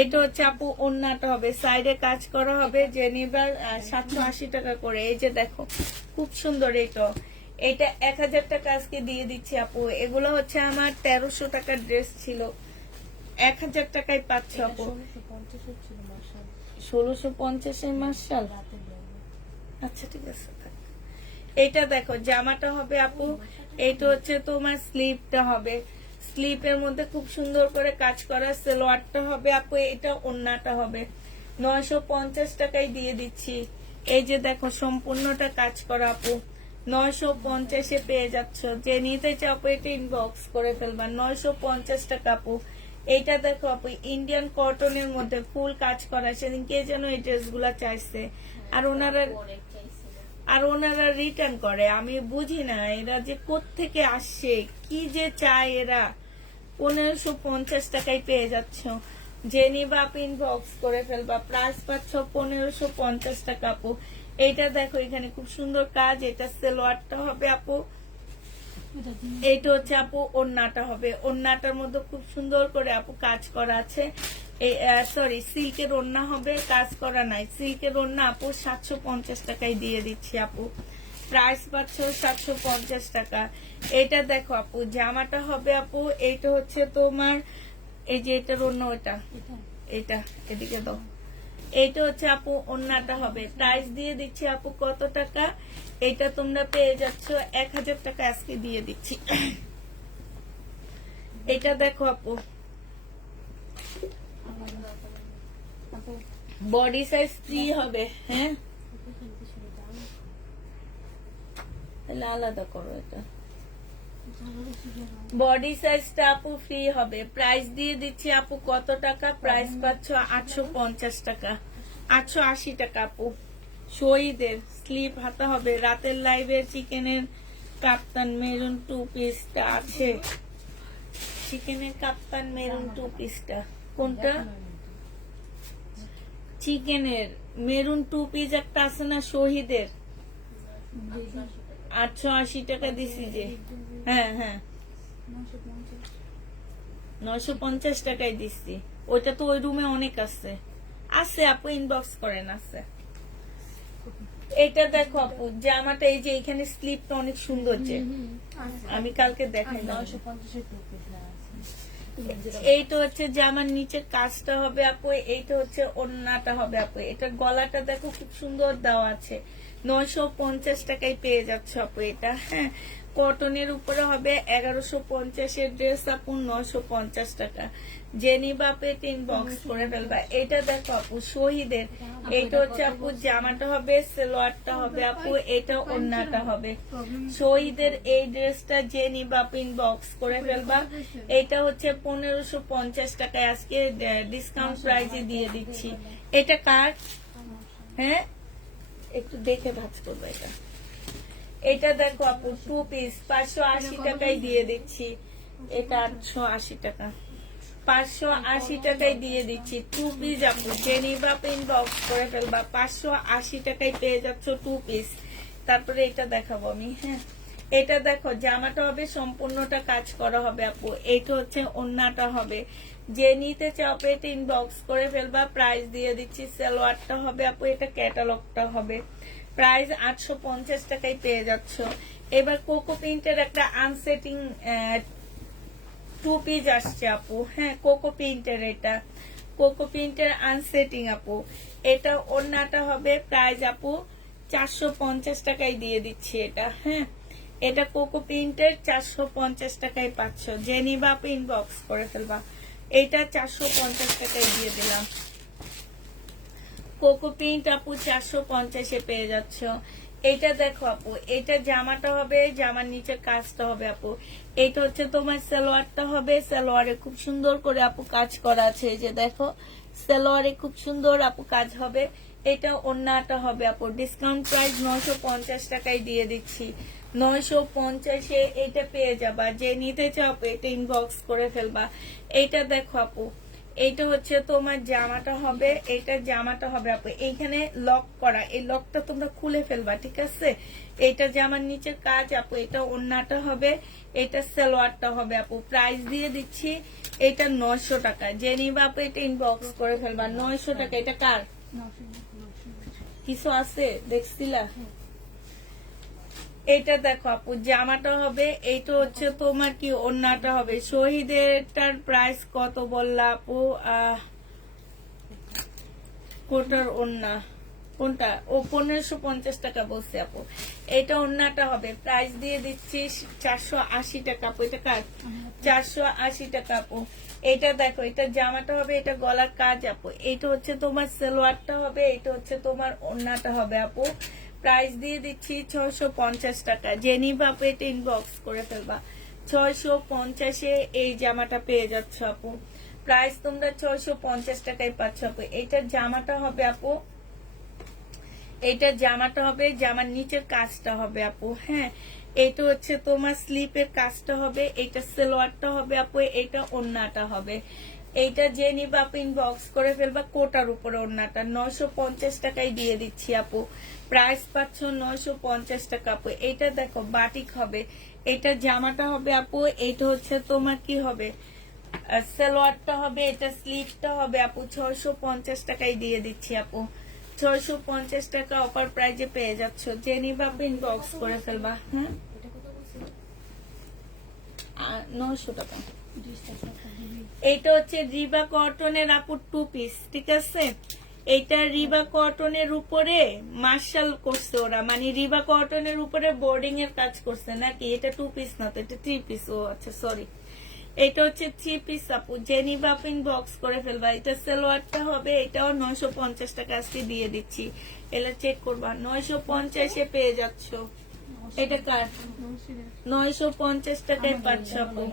এটা হচ্ছে আপু ওড়নাটা হবে, সাইডে কাজ করা হবে। যে নিবা 780 টাকা করে। এই যে দেখো খুব সুন্দর, এটা 1000 টাকা আজকে দিয়ে দিচ্ছি আপু। এগুলো হচ্ছে আমার 1300 টাকার ড্রেস ছিল, 1000 টাকায় পাচ্ছ আপু। 1650 মার্শাল, আচ্ছা ঠিক আছে থাক। এটা দেখো জামাটা হবে আপু, এইটা হচ্ছে তোমার স্লিপটা হবে, স্লিপের মধ্যে খুব সুন্দর করে কাজ করা। সালোয়ারটা হবে আপু, এটা ওড়নাটা হবে। 950 টাকায় দিয়ে দিচ্ছি। এই যে দেখো সম্পূর্ণটা কাজ করা আপু, 950 পেয়ে যাচ্ছ। যে নিতে চাও আপু এটা ইনবক্স করে ফেলবা। 950 টাকা আপু। এইটা দেখো আপু ইন্ডিয়ান কটনের মধ্যে ফুল কাজ করা, সেদিন কে যেন এই ড্রেস গুলা চাইছে, আর ওনারা রিটার্ন করে। আমি বুঝি না এরা যে কোত্থেকে আসছে, কি যে চায় এরা। 1550 টাকায় পেয়ে যাচ্ছ। যে নিবা আপু ইনবক্স করে ফেলবা। প্রাইস পাচ্ছ 1550 টাকা আপু। এইটা দেখো এখানে খুব সুন্দর কাজ, এটা সালোয়ারটা হবে আপু, এইটা হচ্ছে আপু ওড়নাটা হবে। ওড়নাটার মধ্যে খুব সুন্দর করে আপু কাজ করা আছে। সরি, সিল্কের ওড়না হবে, কাজ করা নাই। সিল্কের ওড়না আপু 750 টাকায় দিয়ে দিচ্ছি আপু। প্রাইস পাচ্ছ 750 টাকা। এটা দেখো আপু জামাটা হবে আপু, এইটা হচ্ছে তোমার এই যে এটার ওড়না, ওইটা এটা এদিকে দাও, এইটা হচ্ছে আপু ওড়নাটা হবে। প্রাইস দিয়ে দিচ্ছি আপু কত টাকা, এটা তোমরা পেয়ে যাচ্ছ 1000 টাকা আজকে দিয়ে দিচ্ছি। এটা দেখো আপু বডি সাইজ ফ্রি হবে। হ্যাঁ তাহলে আলাদা করো, এটা বডি সাইজটা আপু ফ্রি হবে। প্রাইস দিয়ে দিচ্ছি আপু কত টাকা, প্রাইস পাচ্ছ 850 টাকা, 880 টাকা আপু। শহীদের স্লিপ হাতা হবে। রাতের লাইভে চিকেনের কাপ্তান মেরুন 2 পিসটা আছে, চিকেনের কাপ্তান মেরুন 2 পিসটা কোনটা, চিকেনের মেরুন 2 পিস একটা আছে না শহীদের, 880 টাকা দিছি যে। হ্যাঁ হ্যাঁ 950 টাকায় দিচ্ছি। ওইটা তো ওই রুমে অনেক আছে, আছে আপু ইনবক্স করেন, আছে। এটা দেখো আপু জামাটা, এই যে এখানে স্লিপটা অনেক সুন্দর, যে আমি কালকে দেখাই। এইটা হচ্ছে জামার নিচের কাজটা হবে আপু, এইটা হচ্ছে ওড়নাটা হবে আপু। এটা গলাটা দেখো খুব সুন্দর দেওয়া আছে, 950 টাকায় পেয়ে যাচ্ছে আপু এটা। হ্যাঁ কটনের উপরে হবে 1150 এর ড্রেস আপু, 950 টাকা। জেনিবা পেট ইনবক্স করে ফেলবা। এটা দেখো আপু শহীদের, এটা হচ্ছে আপু জামাটা হবে, সালোয়ারটা হবে আপু, এটা ওড়নাটা হবে। শহীদের এই ড্রেসটা জেনিবা ইনবক্স করে ফেলবা। এটা হচ্ছে 1550 টাকায় আজকে ডিসকাউন্ট প্রাইসে দিয়ে দিচ্ছি। এটা কার, হ্যাঁ একটু দেখে ভাজ করবো। এটা এটা দেখো আপু 2 পিস 580 টাকায় দিয়ে দিচ্ছি। এটা 880 টাকা, 580 টাকায় দিয়ে দিচ্ছি 2 পিস আপু। জেনিবা ইনবক্স করে ফেলবা, 580 টাকায় পেয়ে যাচ্ছ 2 পিস। তারপরে এটা দেখাবো আমি। হ্যাঁ এটা দেখো জামাটা হবে সম্পূর্ণটা কাজ করা হবে আপু, এইটা হচ্ছে ওড়নাটা হবে। যে নিতে চাও পেট ইনবক্স করে ফেলবা। প্রাইস দিয়ে দিচ্ছি, সালোয়ারটা হবে আপু, এটা ক্যাটালগটা হবে। প্রাইস 850 টাকায় পেয়ে যাচ্ছ। এবার কোকো প্রিন্টের একটা আনসেটিং 2 পিস আসছে আপু। হ্যাঁ কোকো প্রিন্টের, এটা কোকো প্রিন্টের আনসেটিং আপু। এটা ওড়নাটা হবে, প্রাইস আপু 450 টাকায় দিয়ে দিচ্ছি এটা। হ্যাঁ এটা কোকো প্রিন্টের 450 টাকায় পাচ্ছ। জেনিবা আপু ইনবক্স করে ফেলবা। এটা 450 টাকায় দিয়ে দিলাম। কোকো প্রিন্ট আপু 450-এ পেয়ে যাচ্ছ। এটা দেখো আপু, এটা জামাটা হবে, জামার নিচে কাজটা হবে আপু। এটা হচ্ছে তোমার সালোয়ারটা হবে, সালোয়ারে খুব সুন্দর করে আপু কাজ করা আছে, এই যে দেখো সালোয়ারে খুব সুন্দর আপু কাজ হবে। এটা ওড়নাটা হবে আপু। ডিসকাউন্ট প্রাইস 950 টাকায় দিয়ে দিচ্ছি। 950-এ এটা পেয়ে যাবা। যে নিতে চাও এটা ইনবক্স করে ফেলবা। এইটা দেখো আপু, এইটা হচ্ছে তোমার জামাটা হবে, এটা জামাটা হবে আপু। এইখানে লক করা, এই লকটা তোমরা খুলে ফেলবা, ঠিক আছে। এটা জামার নিচের কাজ আপু, এটা ওড়নাটা হবে, এটা সালোয়ারটা হবে আপু। প্রাইস দিয়ে দিচ্ছি এটা 900 টাকা। যে নিবা আপু এটা ইনবক্স করে ফেলবা। 900 টাকা। এটা কার, কিছু আছে দেখছিলা। এটা দেখো আপু জামাটা হবে, এইটা হচ্ছে তোমার কি ওড়নাটা হবে। শহীদেরটার প্রাইস কত বললা আপু, কোটার ওড়না কোনটা, ও 1550 টাকা বলছে আপু। এটা ওড়নাটা হবে, প্রাইস দিয়ে দিচ্ছি 480 টাকা আপু। এটা কার, 480 টাকা আপু। এটা দেখো এটা জামাটা হবে, এটা গলার কাজ আপু। এইটা হচ্ছে তোমার সালোয়ারটা হবে, এটা হচ্ছে তোমার ওড়নাটা হবে আপু। প্রাইস দিয়ে দিচ্ছি 650 টাকা। জেনিবা আপু এটা ইনবক্স করে ফেলবা। 650-এ এই জামাটা পেয়ে যাচ্ছ আপু। প্রাইস তোমরা 650 টাকায় পাচ্ছ আপু। এইটার জামাটা হবে আপু, এইটা জামাটা হবে, জামার নিচের কাজটা হবে আপু। হ্যাঁ এটা হচ্ছে তোমার স্লিপের কাজটা হবে, এটা সালোয়ারটা হবে আপু, এটা ওড়নাটা হবে। এইটা যে নিবা আপু ইনবক্স করে ফেলবা, কোটার উপরে ওড়নাটা 950 টাকায় দিয়ে দিচ্ছি আপু, প্রাইস পাচ্ছ 950 টাকা আপু। এইটা দেখো বাটিক হবে, এটা জামাটা হবে আপু, এইটা হচ্ছে তোমার কি হবে সালোয়ারটা হবে, এটা স্লিভটা হবে আপু, 650 টাকায় দিয়ে দিচ্ছি আপু, 650 টাকা অফার প্রাইজে পেয়ে যাচ্ছ, যে নিবা আপু ইনবক্স করে ফেলবা। হ্যাঁ, 900 টাকা। এইটা হচ্ছে রিবা কটনের আপু 2 পিস, ঠিক আছে। এইটা রিবা কটনের উপরে মার্শাল করছে ওরা, মানে রিবা কটনের উপরে বোর্ডিং এর কাজ করছে নাকি, এটা 2 পিস না তো, এটা 3 পিস। ও আচ্ছা সরি, এটা হচ্ছে 3 পিস আপু, যে নিবা আপু ইনবক্স করে ফেলবা। এটা সালোয়ারটা হবে, এটাও 950 টাকা আজকে দিয়ে দিচ্ছি, এলা চেক করবা, 950 এ পেয়ে যাচ্ছ। এটা কার 950 টাকায় পাচ্ছ আপু।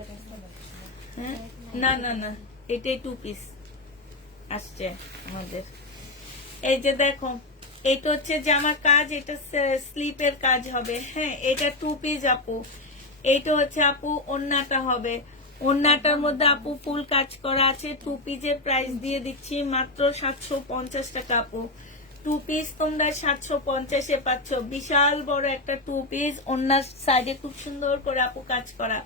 হ্যাঁ, না না না, এটাই 2 পিস আসছে আমাদের। এই যে দেখো, এটা হচ্ছে জামার কাজ, এটা স্লিপের কাজ হবে। হ্যাঁ, এটা 2 পিস আপু। এটা হচ্ছে আপু ওন্নাটা হবে, ওন্নাটার মধ্যে আপু ফুল কাজ করা আছে। 2 পিসের প্রাইস দিয়ে দিচ্ছি মাত্র 750 টাকা আপু। 2 পিস তোমরা 750 এ পাচ্ছ, বিশাল বড় একটা 2 পিস, ওন্নার সাইডে খুব সুন্দর করে আপু কাজ করা,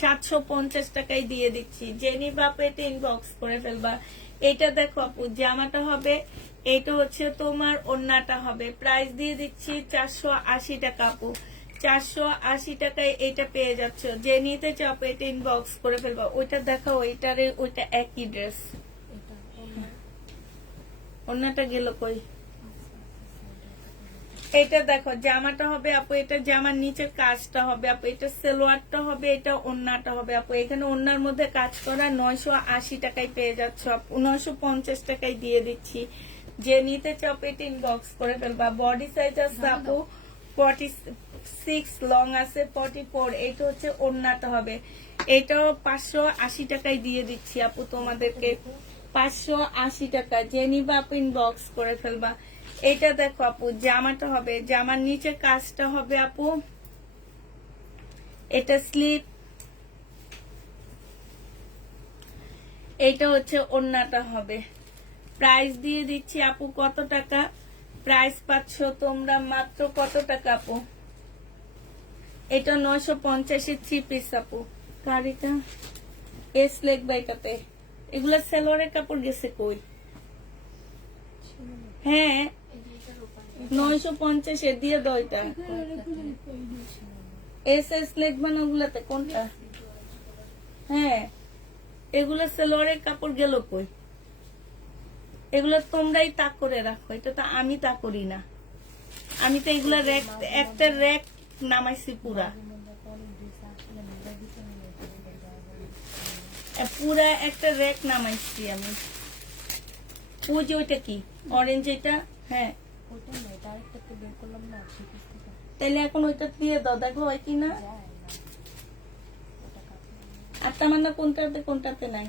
750 টাকায় দিয়ে দিচ্ছি, জেনি বাপু এটা ইনবক্স করে ফেলবা। এটা দেখো আপু জামাটা হবে, এটা হচ্ছে তোমার ওন্নাটা হবে, প্রাইস দিয়ে দিচ্ছি 480 টাকা আপু, 480 টাকায় এটা পেয়ে যাচ্ছ, যে নিতে চাও আপু এটা ইনবক্স করে ফেলবা। ওইটা দেখো, ওইটা একই ড্রেস, ওন্নাটা গেল কই। এটা দেখো জামাটা হবে আপু, এটা জামার নিচের কাজটা হবে আপু, এটা সালোয়ারটা হবে, এটা ওন্নাটা হবে আপু। এখানে ওন্নার মধ্যে কাজ করা 980 টাকায় পেয়ে যাচ্ছ আপু, 950 টাকায় দিয়ে দিচ্ছি, যে নিতে চাও এটা ইনবক্স করে ফেলবা। বডি সাইজ আছে আপু 46, লং আছে 44, এটা হচ্ছে ওন্নাটা হবে, এটাও 580 টাকায় দিয়ে দিচ্ছি আপু তোমাদেরকে, 580 টাকা, যে নিবা আপু ইনবক্স করে ফেলবা। এটা দেখো আপু জামাটা হবে, জামার নিচে কাজটা হবে আপু, এটা স্লিপ, এটা হচ্ছে ওন্নাটা হবে। প্রাইস দিয়ে দিচ্ছি আপু কত টাকা, প্রাইস পাচ্ছ তোমরা মাত্র কত টাকা আপু, এটা 950 এর 3 পিস আপু। কারিটা এস লেগ বাইটাতে এগুলা সেলোয়ারের কাপড় গেছে কই। হ্যাঁ 950 এ দিয়ে দাও, এটা এস এস লিখবা না ওগুলাতে, কোনটা। হ্যাঁ, এগুলো সেলোয়ারের কাপড় গেল কই, এগুলো তোমরাই তাক করে রাখো, এটা তো আমি তা করি না, আমি তো এগুলা র্যাক, একটা র্যাক নামাইছি পুরা, পুরা একটা র্যাক নামাইছি আমি। ওই যে ওইটা কি অরেঞ্জ, এটা হ্যাঁ তাহলে এখন ওইটা দিয়ে দাও, দেখো হয় কি না। আর তার মানে কোনটাতে কোনটাতে নাই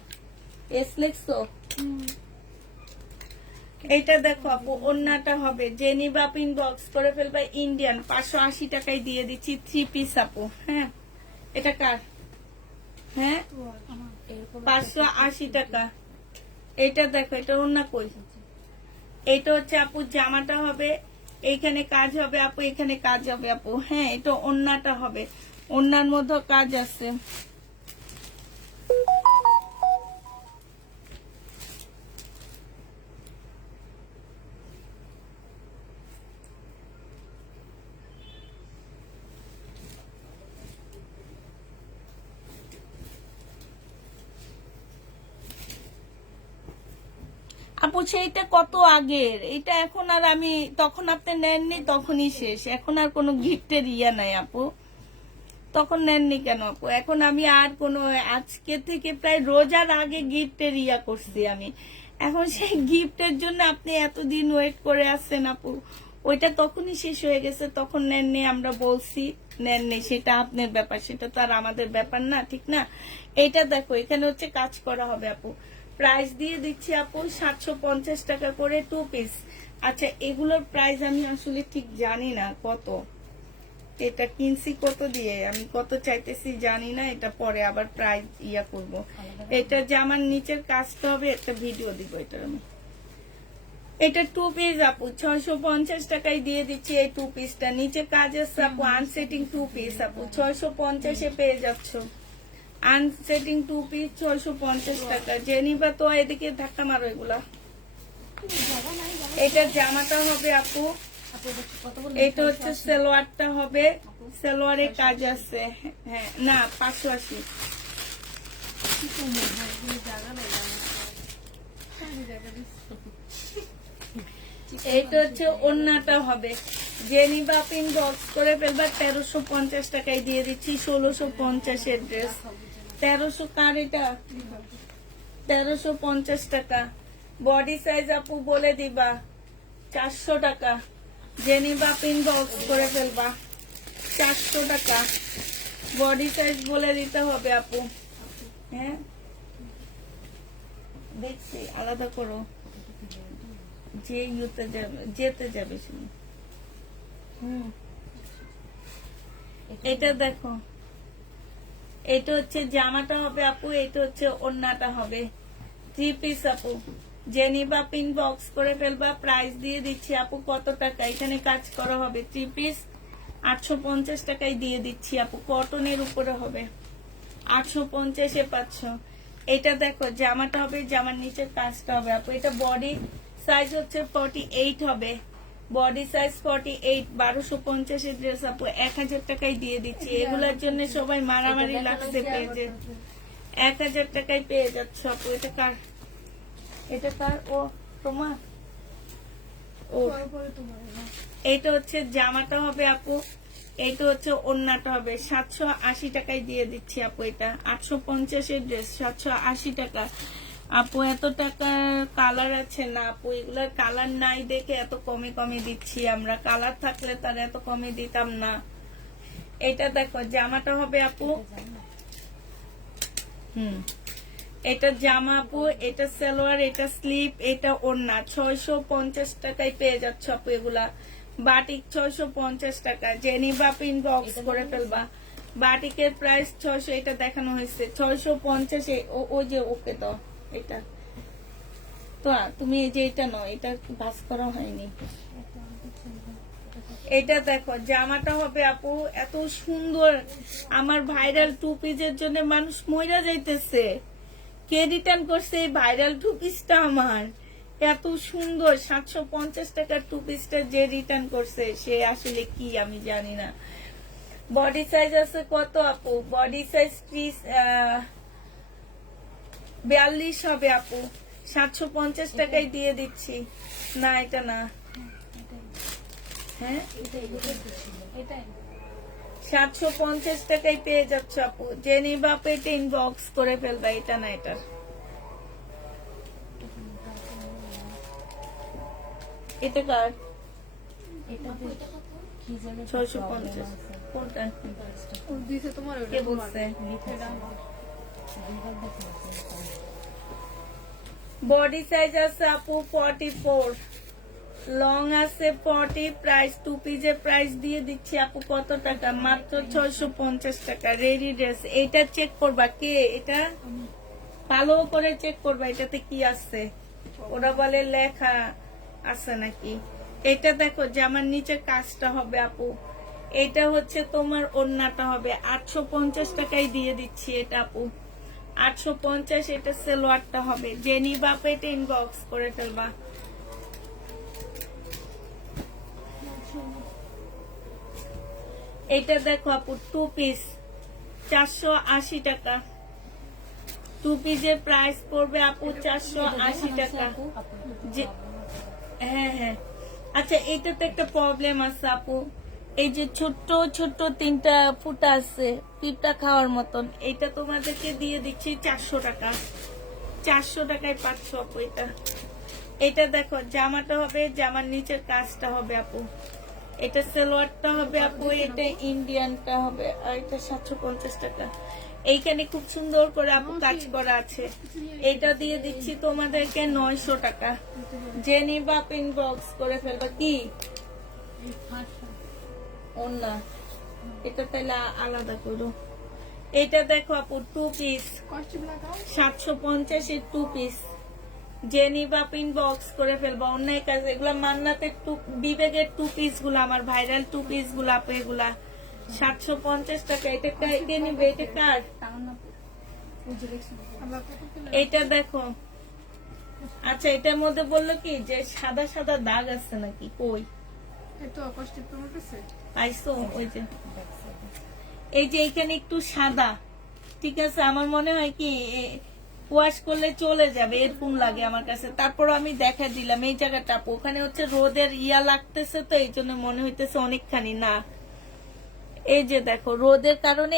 এস লেখছো। এইটা দেখো আপু ওন্নাটা হবে, জেনি বাপ ইনবক্স করে ফেলবা, ইন্ডিয়ান 580 টাকায় দিয়ে দিচ্ছি, 3 পিস আপু। হ্যাঁ, এটা কার, হ্যাঁ 580 টাকা। এটা দেখো, এটা ওন্না কই, এটা হচ্ছে আপু জামাটা হবে, এইখানে কাজ হবে আপু, এখানে কাজ হবে আপু। হ্যাঁ, এটা ওন্নাটা হবে, ওন্নার মধ্যে কাজ আছে। আপু সেইটা কত আগের, এটা এখন আর আমি, তখন আপনি নেননি, তখনই শেষ, এখন আর কোনো গিফটের ইয়া নাই আপু, তখন নেননি কেন আপু। এখন আমি আর কোনো, আজকে থেকে প্রায় রোজার আগে গিফটের ইয়া করছি আমি, এখন সেই গিফটের জন্য আপনি এতদিন ওয়েট করে আসছেন আপু, ওইটা তখনই শেষ হয়ে গেছে, তখন নেননি, আমরা বলছি নেননি, সেটা আপনার ব্যাপার, সেটা তো আর আমাদের ব্যাপার না, ঠিক না। এইটা দেখো, এখানে হচ্ছে কাজ করা হবে আপু, প্রাইস দিয়ে দিচ্ছি আপু 750 টাকা করে 2 পিস। আচ্ছা, এগুলোর প্রাইস আমি আসলে ঠিক জানি না কত, এটা কিনছি কত দিয়ে, আমি কত চাইতেছি জানি না, এটা পরে আবার প্রাইস ইয়া করব। এটা জামার নিচের কাজটা হবে, একটা ভিডিও দিব এটার আমি। এটা 2 পিস আপু 650 টাকায় দিয়ে দিচ্ছি। এই 2 পিসটা নিচে কাজ আছে আপু, আনসেটিং 2 পিস আপু 650 এ পেয়ে যাচ্ছ। আনসেটিং 2 পিস 650 টাকা। যে নিবা তো এদিকে ধাক্কা মারো এগুলা। এটা জামাটা হবে আপু, এটা হচ্ছে সালোয়ারটা হবে, সালোয়ারে কাজ আছে। হ্যাঁ না 580। এইটা হচ্ছে ওড়নাটা হবে। যে নিবা পিন বক্স করে ফেলবা 1350 টাকায় দিয়ে দিচ্ছি। 1650 এর ড্রেস 1300 কার এটা 1350 টাকা। বডি সাইজ আপু বলে দিবা 400 টাকা। যে নিবা পিন বক্স করে ফেলবা 400 টাকা। বডি সাইজ বলে দিতে হবে আপু। হ্যাঁ দেখছি, আলাদা করো। যে ইউতে যাবে, যেতে যাবে শুনি। এটা দেখো, এটা হচ্ছে জামাটা হবে আপু, এটা হচ্ছে ওড়নাটা হবে। 3 পিস আপু। যে নিবা পিন বক্স করে ফেলবা। প্রাইস দিয়ে দিচ্ছি আপু কত টাকা, এখানে কাজ করা হবে। 3 পিস 850 টাকায় দিয়ে দিচ্ছি আপু। কটনের উপরে হবে, 850 এ পাচ্ছ। এটা দেখো জামাটা হবে, জামার নিচের কাজটা হবে আপু। এটা বডি সাইজ হচ্ছে 48 হবে, বডি সাইজ 48। 1250 এর ড্রেস আপু 1000 টাকায় দিয়ে দিচ্ছি। এগুলোর জন্য সবাই মারামারি লাগছে পেজে। 1000 টাকায় পেয়ে যাচ্ছ আপু। এটা কার, এটা কার, ও তোমার, ও এইটা হচ্ছে জামাটা হবে আপু, এইটা হচ্ছে ওড়নাটা হবে। 780 টাকায় দিয়ে দিচ্ছি আপু। এটা 850 এর ড্রেস 780 টাকা আপু। এত টাকার কালার আছে না আপু, এগুলার কালার নাই দেখে এত কমে কমে দিচ্ছি আমরা। কালার থাকলে তার এত কমে দিতাম না। এটা দেখো জামাটা হবে আপু, এটা জামা আপু, এটা সালোয়ার, এটা স্লিপ, এটা ওড়না। 650 টাকায় পেয়ে যাচ্ছ আপু এগুলা। বাটিক 650 টাকা। যে নিবা পিন বক্স করে ফেলবা। বাটিকের প্রাইস 600, এটা দেখানো হয়েছে 650। ওই যে ওকে তো এটা তো, তুমি এই যে এটা নাও, এটা ভাঁজ করা হয়নি। এটা দেখো জামাটা হবে আপু, এত সুন্দর। আমার ভাইরাল 2 পিসের জন্য মানুষ মইরা যাইতেছে। কে রিটার্ন করছে এই ভাইরাল 2 পিসটা আমার? এত সুন্দর 750 টাকার 2 পিসটা যে রিটার্ন করছে সে আসলে কি আমি জানি না। বডি সাইজ আছে কত আপু? বডি সাইজ 42 হবে আপু। 750 টাকায় দিয়ে দিচ্ছি। না এটা না, হ্যাঁ 750 টাকায় পেয়ে যাচ্ছ আপু। যে নিবা পেটে ইনবক্স করে ফেলবা। এটা না, এটা এটা কার? 650। কোনটা কে বলছে? বডি সাইজ আছে আপু 44, লং আছে 40। প্রাইস 2 পিসের প্রাইস দিয়ে দিচ্ছি আপু কত টাকা? মাত্র 650 টাকা। Ready dress. এটা চেক করবা কে, এটা ভালো করে চেক করবা এটাতে কি আছে। ওরা বলে লেখা আছে নাকি। এটা দেখো জামার নিচের কাজটা হবে আপু। এটা হচ্ছে তোমার ওড়নাটা হবে। 850 টাকায় দিয়ে দিচ্ছি এটা আপু। 850। এটা সালোয়ারটা হবে। যে নিবা পেটে ইনবক্স করে ফেলবা। এটা দেখো আপু 2 পিস 480 টাকা। 2 পিসের প্রাইস পড়বে আপু 480 টাকা। হ্যাঁ হ্যাঁ, আচ্ছা এটাতে একটা প্রবলেম আছে আপু। এই যে ছোট্ট ছোট্ট 3টা ফুটা আছে পিপটা খাওয়ার মতন, এটা তোমাদেরকে দিয়ে দিচ্ছি 400 টাকা। 400 টাকায় পাচ্ছ আপু এটা। এটা দেখো জামাটা হবে, জামার নিচের কাজটা হবে আপু। এটা সালোয়ারটা হবে আপু, এটা ইন্ডিয়ানটা হবে। আর এটা 750 টাকা। এইখানে খুব সুন্দর করে আপু কাজ করা আছে। এটা দিয়ে দিচ্ছি তোমাদেরকে 900 টাকা। যে নিবা পিন বক্স করে ফেলবা। কি ওন্না এটা তাহলে আলাদা করো। এটা দেখো আপু 2 পিস 750 এর 2 পিস, যে নিবা ইনবক্স করে ফেলবা। অন্যায় কাজ এগুলা মান্নাতের বিবেকের 2 পিস গুলা, আমার ভাইরাল 2 পিস গুলা আপু, এগুলা 750 টাকা। এটা কে নিবে? এটা কার? এটা দেখো। আচ্ছা, এটার মধ্যে বললো কি যে সাদা সাদা দাগ আছে নাকি? কই পাইছো? ওই যে এই যে এইখানে একটু সাদা, ঠিক আছে। আমার মনে হয় কি ওয়াশ করলে চলে যাবে এরকম লাগে আমার কাছে। তারপর আমি দেখা দিলাম এই জায়গাটা আপু, ওখানে হচ্ছে রোদের ইয়া লাগতেছে, তো এই জন্য মনে হইতেছে অনেকখানি না। এই যে দেখো রোদের কারণে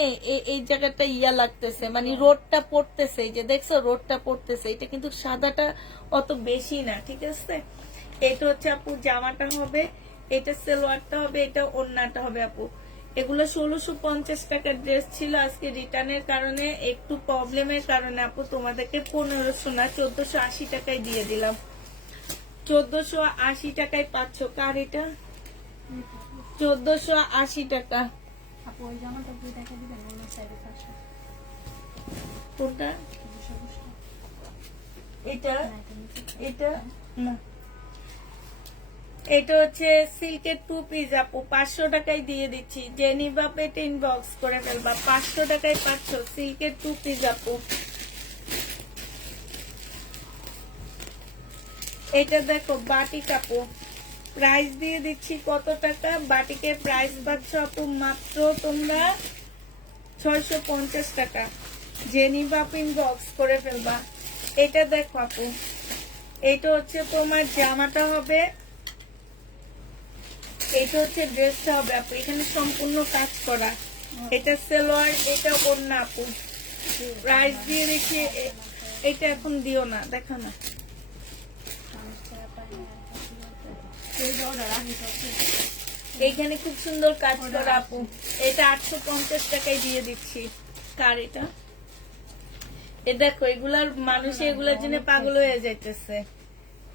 এই জায়গাটা ইয়া লাগতেছে, মানে রোদটা পড়তেছে। এই যে দেখছো রোদটা পড়তেছে, এটা কিন্তু সাদাটা অত বেশি না, ঠিক আছে। এটা হচ্ছে আপু জামাটা হবে, এটা সালোয়ারটা হবে, এটা ওড়নাটা হবে আপু। এগুলো 1650 টাকার ড্রেস ছিল, আজকে রিটার্নের কারণে একটু প্রবলেমের কারণে আপু তোমাদেরকে 1500 না 1480 টাকায় দিয়ে দিলাম। 1480 টাকায় পাচ্ছ। কার এটা? 1480 টাকা। কোনটা? এটা এটা না, এটা হচ্ছে সিল্কের 2 পিস আপু, 500 টাকায় দিয়ে দিচ্ছি। যে নিবা পেটে ইনবক্স করে ফেলবা, 500 টাকায় পাচ্ছ সিল্কের 2 পিস আপু। এটা দেখো বাটিক আপু, প্রাইস দিয়ে দিচ্ছি কত টাকা? বাটিকের প্রাইস পাচ্ছ আপু মাত্র তোমরা 650 টাকা। যে নিবা ইনবক্স করে ফেলবা। এটা দেখো আপু, এটা হচ্ছে তোমার জামাটা হবে, এটা হচ্ছে ড্রেসটা হবে আপু। এখানে সম্পূর্ণ কাজ করা, এটা সালোয়ার, এটা ওড়না আপু। প্রাইস দিয়ে দেখি, এটা এখন দিও না, দেখো না। এইখানে খুব সুন্দর কাজ করা আপু, এটা 850 টাকায় দিয়ে দিচ্ছি। কার এটা? এ দেখো এগুলার মানুষ এগুলার জন্য পাগল হয়ে যাইতেছে।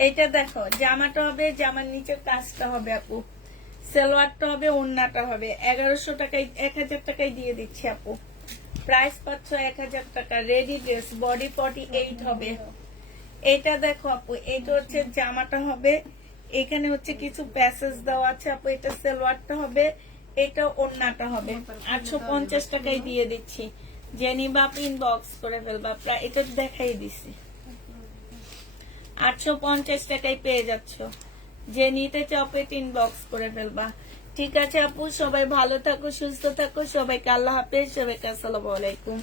এটা দেখো জামাটা হবে, জামার নিচের কাজটা হবে আপু, সালোয়ারটা হবে, ওড়নাটা হবে। 1100 টাকায় 1000 টাকায় দিয়ে দিচ্ছি আপু। প্রাইস পাচ্ছ 1000 টাকা। রেডি ড্রেস, বডি 48 হবে। এটা দেখো আপু, এটা হচ্ছে জামাটা হবে, এখানে হচ্ছে কিছু প্যাসেজ দেওয়া আছে আপু। এটা সালোয়ারটা হবে, এটা ওড়নাটা হবে। 850 টাকায় দিয়ে দিচ্ছি। যে নিবা ইনবক্স করে ফেলবা। প্রায় এটা দেখাই দিছি, 850 টাকায় পেয়ে যাচ্ছ। যে নিতে চাও পেট ইনবক্স করে ফেলবা। ঠিক আছে আপু, সবাই ভালো থাকো, সুস্থ থাকো, সবাইকে আল্লাহ হাফেজ, সবাইকে আসসালামু আলাইকুম।